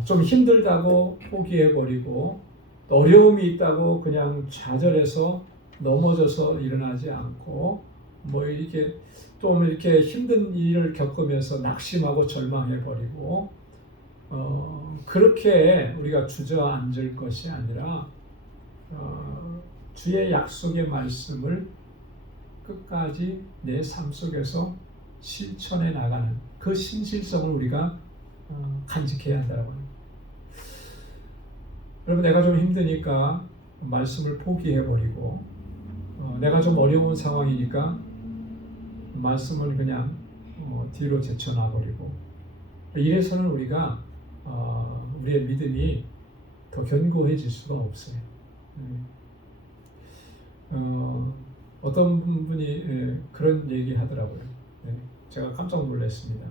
좀 힘들다고 포기해버리고 또 어려움이 있다고 그냥 좌절해서 넘어져서 일어나지 않고 뭐 이렇게 좀 이렇게 힘든 일을 겪으면서 낙심하고 절망해버리고 그렇게 우리가 주저앉을 것이 아니라 주의 약속의 말씀을 끝까지 내 삶 속에서 실천해 나가는 그 신실성을 우리가 간직해야 한다고 합니다. 여러분, 내가 좀 힘드니까 말씀을 포기해버리고 내가 좀 어려운 상황이니까 말씀을 그냥 뒤로 제쳐놔버리고 이래서는 우리가 우리의 믿음이 더 견고해질 수가 없어요. 어떤 분이 그런 얘기 하더라고요. 제가 깜짝 놀랐습니다.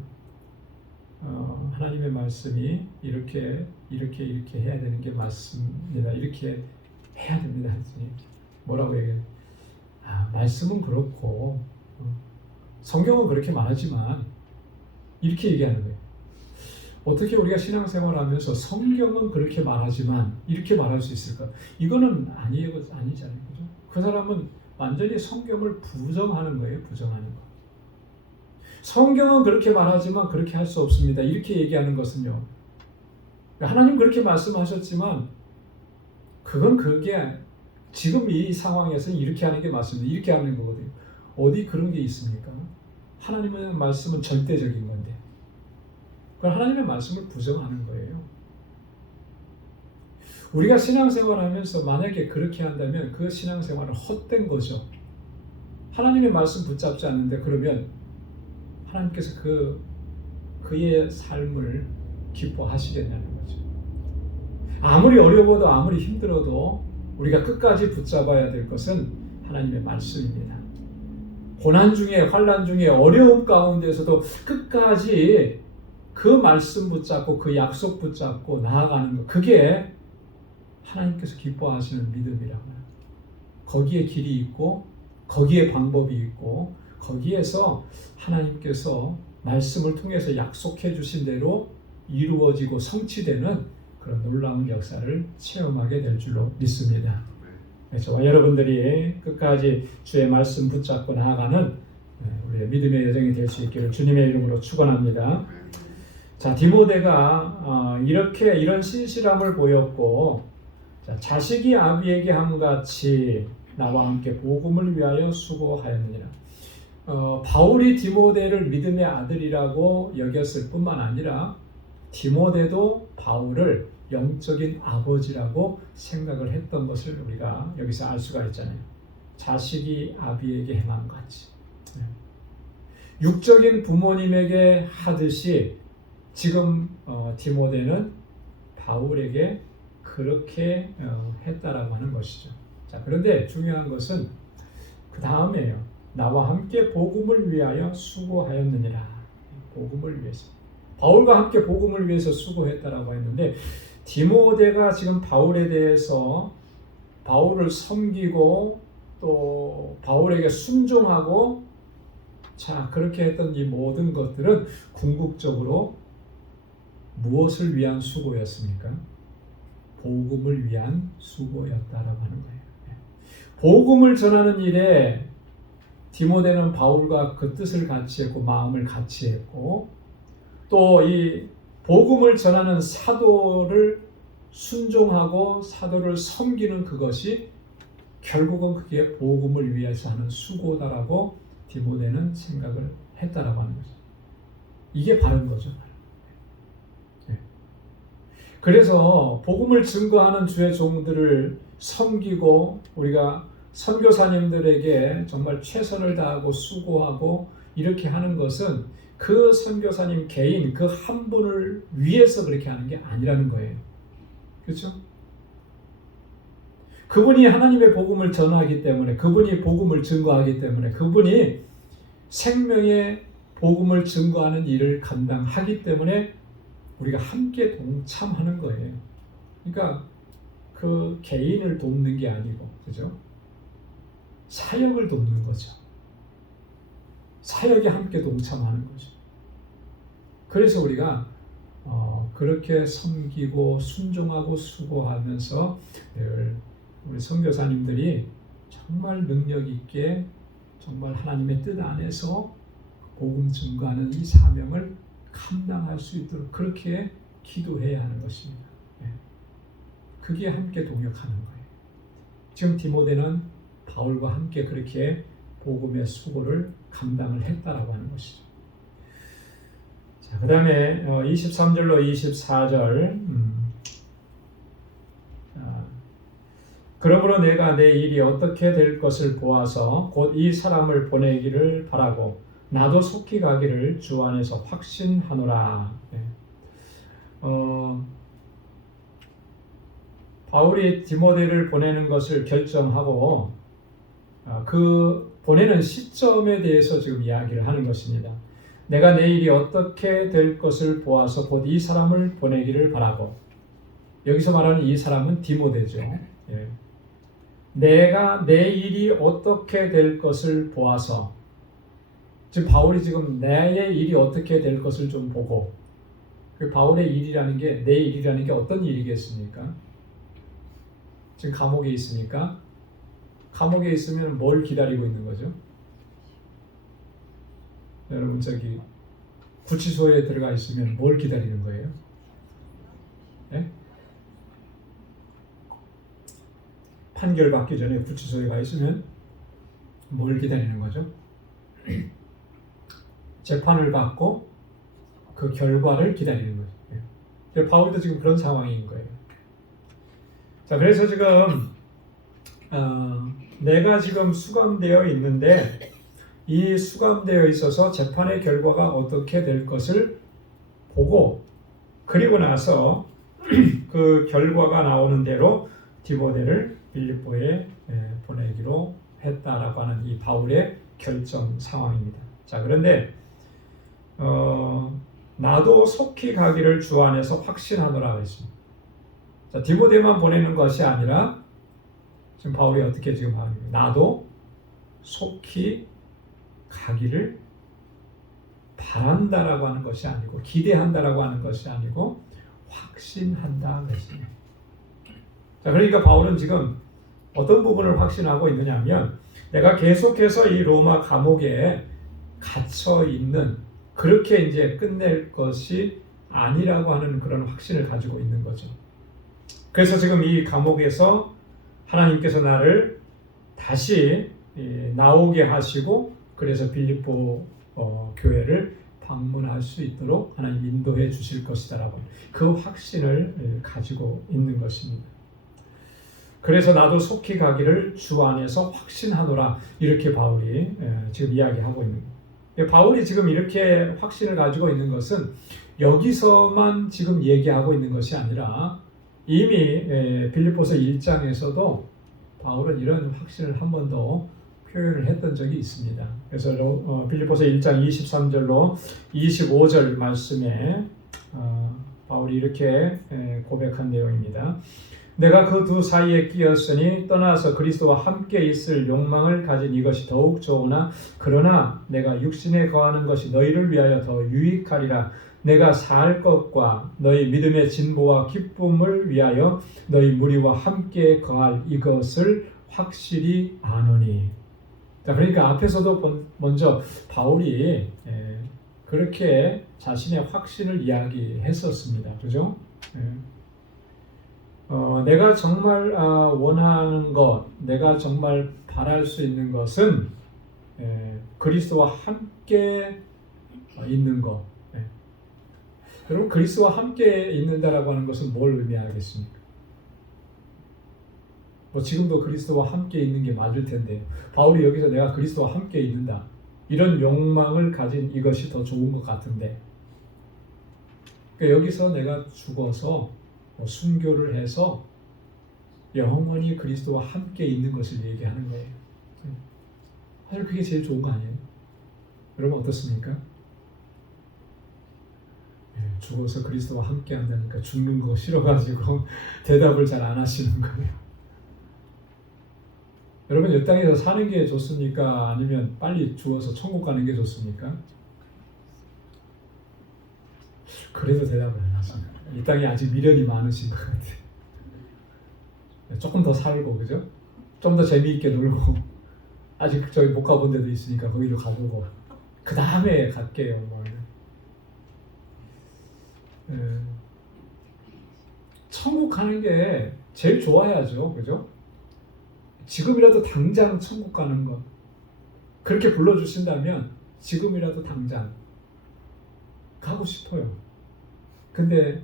하나님의 말씀이 이렇게 해야 되는 게 맞습니다. 이렇게 해야 됩니다. 뭐라고 얘기해요? 말씀은 그렇고 성경은 그렇게 말하지만 이렇게 얘기하는 거예요. 어떻게 우리가 신앙생활하면서 성경은 그렇게 말하지만 이렇게 말할 수 있을까? 이거는 아니잖아요. 그죠? 그 사람은 완전히 성경을 부정하는 거예요. 부정하는 거. 성경은 그렇게 말하지만 그렇게 할 수 없습니다. 이렇게 얘기하는 것은요. 하나님 그렇게 말씀하셨지만 그게 지금 이 상황에서는 이렇게 하는 게 맞습니다. 이렇게 하는 거거든요. 어디 그런 게 있습니까? 하나님의 말씀은 절대적인 건데. 그럼 하나님의 말씀을 부정하는 거예요. 우리가 신앙생활하면서 만약에 그렇게 한다면 그 신앙생활은 헛된 거죠. 하나님의 말씀 붙잡지 않는데 그러면 하나님께서 그의 삶을 기뻐하시겠냐는 거죠. 아무리 어려워도 아무리 힘들어도 우리가 끝까지 붙잡아야 될 것은 하나님의 말씀입니다. 고난 중에 환난 중에 어려움 가운데서도 끝까지 그 말씀 붙잡고 그 약속 붙잡고 나아가는 것, 그게 하나님께서 기뻐하시는 믿음이라고요. 거기에 길이 있고 거기에 방법이 있고 거기에서 하나님께서 말씀을 통해서 약속해 주신 대로 이루어지고 성취되는 그런 놀라운 역사를 체험하게 될 줄로 믿습니다. 저와 여러분들이 끝까지 주의 말씀 붙잡고 나아가는 우리의 믿음의 여정이 될 수 있기를 주님의 이름으로 축원합니다. 자, 디모데가 이런 신실함을 보였고, 자, 자식이 아비에게 함같이 나와 함께 복음을 위하여 수고하였느니라. 바울이 디모데를 믿음의 아들이라고 여겼을 뿐만 아니라 디모데도 바울을 영적인 아버지라고 생각을 했던 것을 우리가 여기서 알 수가 있잖아요. 자식이 아비에게 행함같이. 육적인 부모님에게 하듯이 지금 디모데는 바울에게 그렇게 했다라고 하는 것이죠. 자, 그런데 중요한 것은 그 다음에요. 나와 함께 복음을 위하여 수고하였느니라. 복음을 위해서. 바울과 함께 복음을 위해서 수고했다라고 했는데 디모데가 지금 바울에 대해서 바울을 섬기고 또 바울에게 순종하고 자 그렇게 했던 이 모든 것들은 궁극적으로 무엇을 위한 수고였습니까? 복음을 위한 수고였다라고 하는 거예요. 복음을 전하는 일에 디모데는 바울과 그 뜻을 같이 했고 마음을 같이 했고 또 이 복음을 전하는 사도를 순종하고 사도를 섬기는 그것이 결국은 그게 복음을 위해서 하는 수고다라고 디모데는 생각을 했다라고 하는 거죠. 이게 바른 거죠. 그래서 복음을 증거하는 주의 종들을 섬기고 우리가 선교사님들에게 정말 최선을 다하고 수고하고 이렇게 하는 것은 그 선교사님 개인 그 한 분을 위해서 그렇게 하는 게 아니라는 거예요. 그렇죠? 그분이 하나님의 복음을 전하기 때문에 그분이 복음을 증거하기 때문에 그분이 생명의 복음을 증거하는 일을 감당하기 때문에 우리가 함께 동참하는 거예요. 그러니까 그 개인을 돕는 게 아니고, 그죠? 사역을 돕는 거죠. 사역에 함께 동참하는 거죠. 그래서 우리가 그렇게 섬기고 순종하고 수고하면서 우리 선교사님들이 정말 능력 있게 정말 하나님의 뜻 안에서 복음 증거하는 이 사명을 감당할 수 있도록 그렇게 기도해야 하는 것입니다. 그게 함께 동역하는 거예요. 지금 디모데는 바울과 함께 그렇게 복음의 수고를 감당을 했다라고 하는 것이죠. 자, 그 다음에 23절로 24절 그러므로 내가 내 일이 어떻게 될 것을 보아서 곧 이 사람을 보내기를 바라고 나도 속히 가기를 주 안에서 확신하노라. 바울이 디모데를 보내는 것을 결정하고 그 보내는 시점에 대해서 지금 이야기를 하는 것입니다. 내가 내 일이 어떻게 될 것을 보아서 곧 이 사람을 보내기를 바라고 여기서 말하는 이 사람은 디모데죠. 내가 내 일이 어떻게 될 것을 보아서 지금 바울이 지금 나의 일이 어떻게 될 것을 좀 보고 그 바울의 일이라는 게 내 일이라는 게 어떤 일이겠습니까? 지금 감옥에 있으니까 감옥에 있으면 뭘 기다리고 있는 거죠? 여러분 저기 구치소에 들어가 있으면 뭘 기다리는 거예요? 네? 판결 받기 전에 구치소에 가 있으면 뭘 기다리는 거죠? 재판을 받고 그 결과를 기다리는 거죠. 네. 바울도 지금 그런 상황인 거예요. 자, 그래서 지금 내가 지금 수감되어 있는데 이 수감되어 있어서 재판의 결과가 어떻게 될 것을 보고 그리고 나서 그 결과가 나오는 대로 디모데를 빌립보에 보내기로 했다라고 하는 이 바울의 결정 상황입니다. 자, 그런데 나도 속히 가기를 주 안에서 확신하노라 했습니다. 자, 디모데만 보내는 것이 아니라 지금 바울이 어떻게 지금 하는 거예요? 나도 속히 가기를 바란다라고 하는 것이 아니고 기대한다라고 하는 것이 아니고 확신한다 그랬습니다. 자, 그러니까 바울은 지금 어떤 부분을 확신하고 있느냐면 내가 계속해서 이 로마 감옥에 갇혀 있는 그렇게 이제 끝낼 것이 아니라고 하는 그런 확신을 가지고 있는 거죠. 그래서 지금 이 감옥에서 하나님께서 나를 다시 나오게 하시고 그래서 빌립보 교회를 방문할 수 있도록 하나님 인도해 주실 것이다라고 그 확신을 가지고 있는 것입니다. 그래서 나도 속히 가기를 주 안에서 확신하노라 이렇게 바울이 지금 이야기하고 있는 거예요. 바울이 지금 이렇게 확신을 가지고 있는 것은 여기서만 지금 얘기하고 있는 것이 아니라 이미 빌립보서 1장에서도 바울은 이런 확신을 한 번 더 표현을 했던 적이 있습니다. 그래서 빌립보서 1장 23절로 25절 말씀에 바울이 이렇게 고백한 내용입니다. 내가 그 두 사이에 끼었으니 떠나서 그리스도와 함께 있을 욕망을 가진 이것이 더욱 좋으나 그러나 내가 육신에 거하는 것이 너희를 위하여 더 유익하리라. 내가 살 것과 너희 믿음의 진보와 기쁨을 위하여 너희 무리와 함께 거할 이것을 확실히 아노니. 자, 그러니까 앞에서도 먼저 바울이 그렇게 자신의 확신을 이야기했었습니다. 그죠? 내가 정말 원하는 것, 내가 정말 바랄 수 있는 것은 그리스도와 함께 있는 것. 여러분, 그리스도와 함께 있는다라고 하는 것은 뭘 의미하겠습니까? 뭐 지금도 그리스도와 함께 있는 게 맞을 텐데 바울이 여기서 내가 그리스도와 함께 있는다 이런 욕망을 가진 이것이 더 좋은 것 같은데 그러니까 여기서 내가 죽어서 순교를 해서 영원히 그리스도와 함께 있는 것을 얘기하는 거예요. 사실 그게 제일 좋은 거 아니에요? 여러분 어떻습니까? 죽어서 그리스도와 함께 한다니까 죽는 거 싫어가지고 대답을 잘 안 하시는 거예요. 여러분 이 땅에서 사는 게 좋습니까? 아니면 빨리 죽어서 천국 가는 게 좋습니까? 그래도 대답을 안 하십니다. 이 땅에 아직 미련이 많으신 것 같아요. 조금 더 살고 그죠? 좀 더 재미있게 놀고 아직 저기 못 가본 데도 있으니까 거기로 가보고 그 다음에 갈게요. 뭐. 천국 가는 게 제일 좋아야죠. 그죠? 지금이라도 당장 천국 가는 것 그렇게 불러주신다면 지금이라도 당장 가고 싶어요. 근데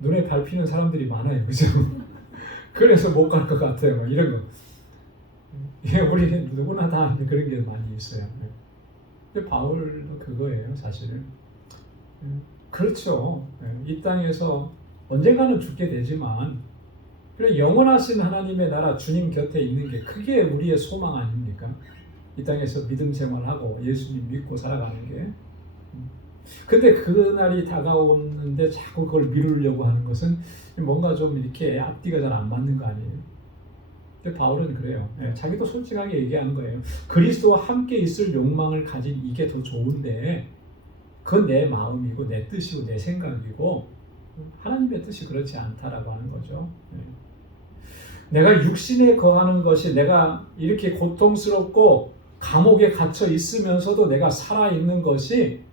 눈에 밟히는 사람들이 많아요. 그죠? 그래서 못 갈 것 같아요. 뭐 이런 거. 예, 우리 누구나 다 그런 게 많이 있어요. 근데 바울도 그거예요, 사실은. 그렇죠. 이 땅에서 언젠가는 죽게 되지만 그래 영원하신 하나님의 나라 주님 곁에 있는 게 그게 우리의 소망 아닙니까? 이 땅에서 믿음 생활하고 예수님 믿고 살아가는 게. 근데 그날이 다가오는데 자꾸 그걸 미루려고 하는 것은 뭔가 좀 이렇게 앞뒤가 잘 안 맞는 거 아니에요? 근데 바울은 그래요. 자기도 솔직하게 얘기하는 거예요. 그리스도와 함께 있을 욕망을 가진 이게 더 좋은데 그건 내 마음이고 내 뜻이고 내 생각이고 하나님의 뜻이 그렇지 않다라고 하는 거죠. 내가 육신에 거하는 것이 내가 이렇게 고통스럽고 감옥에 갇혀 있으면서도 내가 살아있는 것이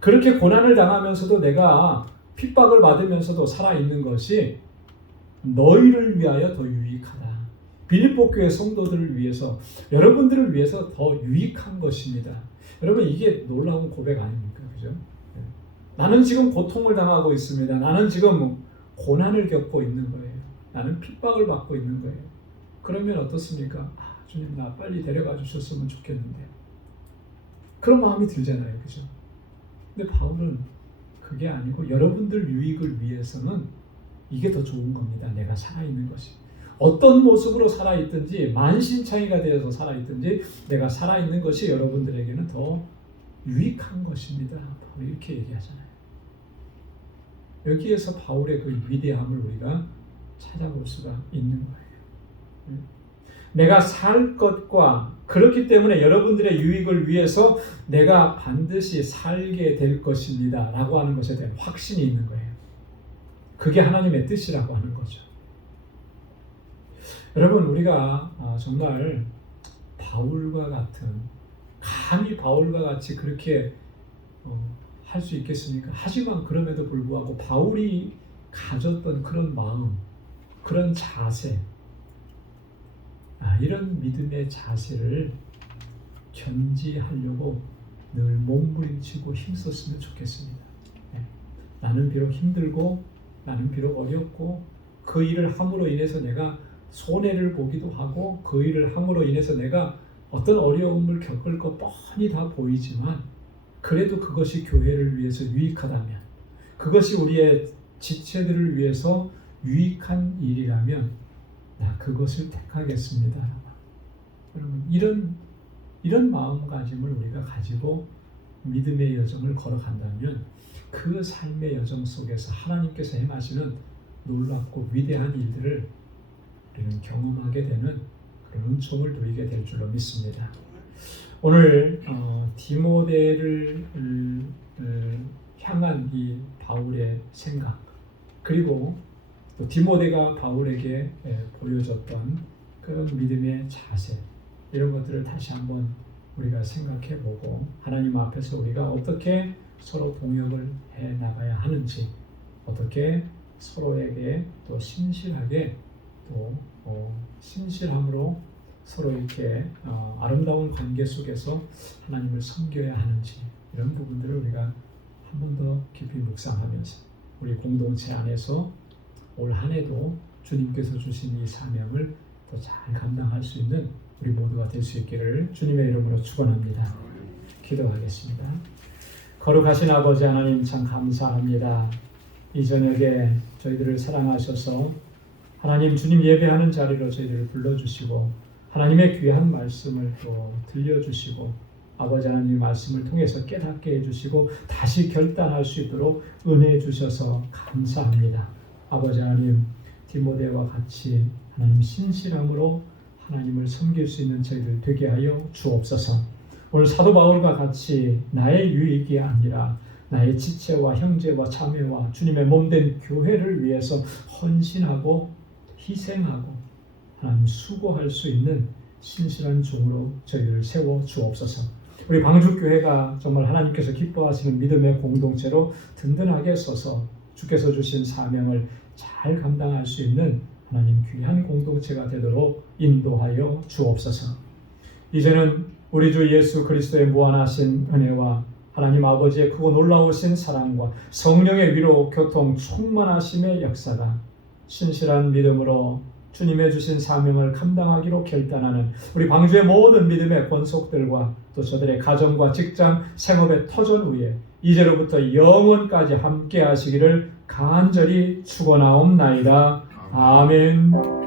그렇게 고난을 당하면서도 내가 핍박을 받으면서도 살아있는 것이 너희를 위하여 더 유익하다. 빌립보 교회 성도들을 위해서 여러분들을 위해서 더 유익한 것입니다. 여러분 이게 놀라운 고백 아닙니까? 그죠? 나는 지금 고통을 당하고 있습니다. 나는 지금 고난을 겪고 있는 거예요. 나는 핍박을 받고 있는 거예요. 그러면 어떻습니까? 주님 나 빨리 데려가 주셨으면 좋겠는데 그런 마음이 들잖아요. 그죠? 근데 바울은 그게 아니고 여러분들 유익을 위해서는 이게 더 좋은 겁니다. 내가 살아있는 것이. 어떤 모습으로 살아있든지 만신창이가 되어서 살아있든지 내가 살아있는 것이 여러분들에게는 더 유익한 것입니다. 바로 이렇게 얘기하잖아요. 여기에서 바울의 그 위대함을 우리가 찾아볼 수가 있는 거예요. 내가 살 것과 그렇기 때문에 여러분들의 유익을 위해서 내가 반드시 살게 될 것입니다 라고 하는 것에 대한 확신이 있는 거예요. 그게 하나님의 뜻이라고 하는 거죠. 여러분, 우리가 정말 바울과 같은, 감히 바울과 같이 그렇게 할 수 있겠습니까? 하지만 그럼에도 불구하고 바울이 가졌던 그런 마음, 그런 자세, 이런 믿음의 자세를 견지하려고 늘 몸부림치고 힘썼으면 좋겠습니다. 나는 비록 힘들고 나는 비록 어렵고 그 일을 함으로 인해서 내가 손해를 보기도 하고 그 일을 함으로 인해서 내가 어떤 어려움을 겪을 것 뻔히 다 보이지만 그래도 그것이 교회를 위해서 유익하다면, 그것이 우리의 지체들을 위해서 유익한 일이라면 나 그것을 택하겠습니다. 여러분, 이런 마음가짐을 우리가 가지고 믿음의 여정을 걸어간다면 그 삶의 여정 속에서 하나님께서 행하시는 놀랍고 위대한 일들을 우리는 경험하게 되는 그런 은총을 누리게 될 줄로 믿습니다. 오늘 디모데를 향한 이 바울의 생각, 그리고 또 디모데가 바울에게 보여줬던 그런 믿음의 자세, 이런 것들을 다시 한번 우리가 생각해보고 하나님 앞에서 우리가 어떻게 서로 동역을 해 나가야 하는지, 어떻게 서로에게 또 신실하게 또 신실함으로 서로 이렇게 아름다운 관계 속에서 하나님을 섬겨야 하는지, 이런 부분들을 우리가 한 번 더 깊이 묵상하면서 우리 공동체 안에서 올 한 해도 주님께서 주신 이 사명을 더 잘 감당할 수 있는 우리 모두가 될 수 있기를 주님의 이름으로 축원합니다. 기도하겠습니다. 거룩하신 아버지 하나님, 참 감사합니다. 이 저녁에 저희들을 사랑하셔서 하나님 주님 예배하는 자리로 저희들을 불러주시고 하나님의 귀한 말씀을 또 들려주시고 아버지 하나님 말씀을 통해서 깨닫게 해주시고 다시 결단할 수 있도록 은혜해 주셔서 감사합니다. 아버지 하나님, 디모데와 같이 하나님 신실함으로 하나님을 섬길 수 있는 저희들 되게 하여 주옵소서. 오늘 사도 바울과 같이 나의 유익이 아니라 나의 지체와 형제와 자매와 주님의 몸된 교회를 위해서 헌신하고 희생하고 하나님 수고할 수 있는 신실한 종으로 저희를 세워 주옵소서. 우리 방주교회가 정말 하나님께서 기뻐하시는 믿음의 공동체로 든든하게 서서 주께서 주신 사명을 잘 감당할 수 있는 하나님 귀한 공동체가 되도록 인도하여 주옵소서. 이제는 우리 주 예수 그리스도의 무한하신 은혜와 하나님 아버지의 크고 놀라우신 사랑과 성령의 위로 교통 충만하심의 역사가 신실한 믿음으로 주님의 주신 사명을 감당하기로 결단하는 우리 방주의 모든 믿음의 권속들과 또 저들의 가정과 직장, 생업의 터전 위에 이제로부터 영원까지 함께 하시기를 간절히 축원하옵나이다. 아멘.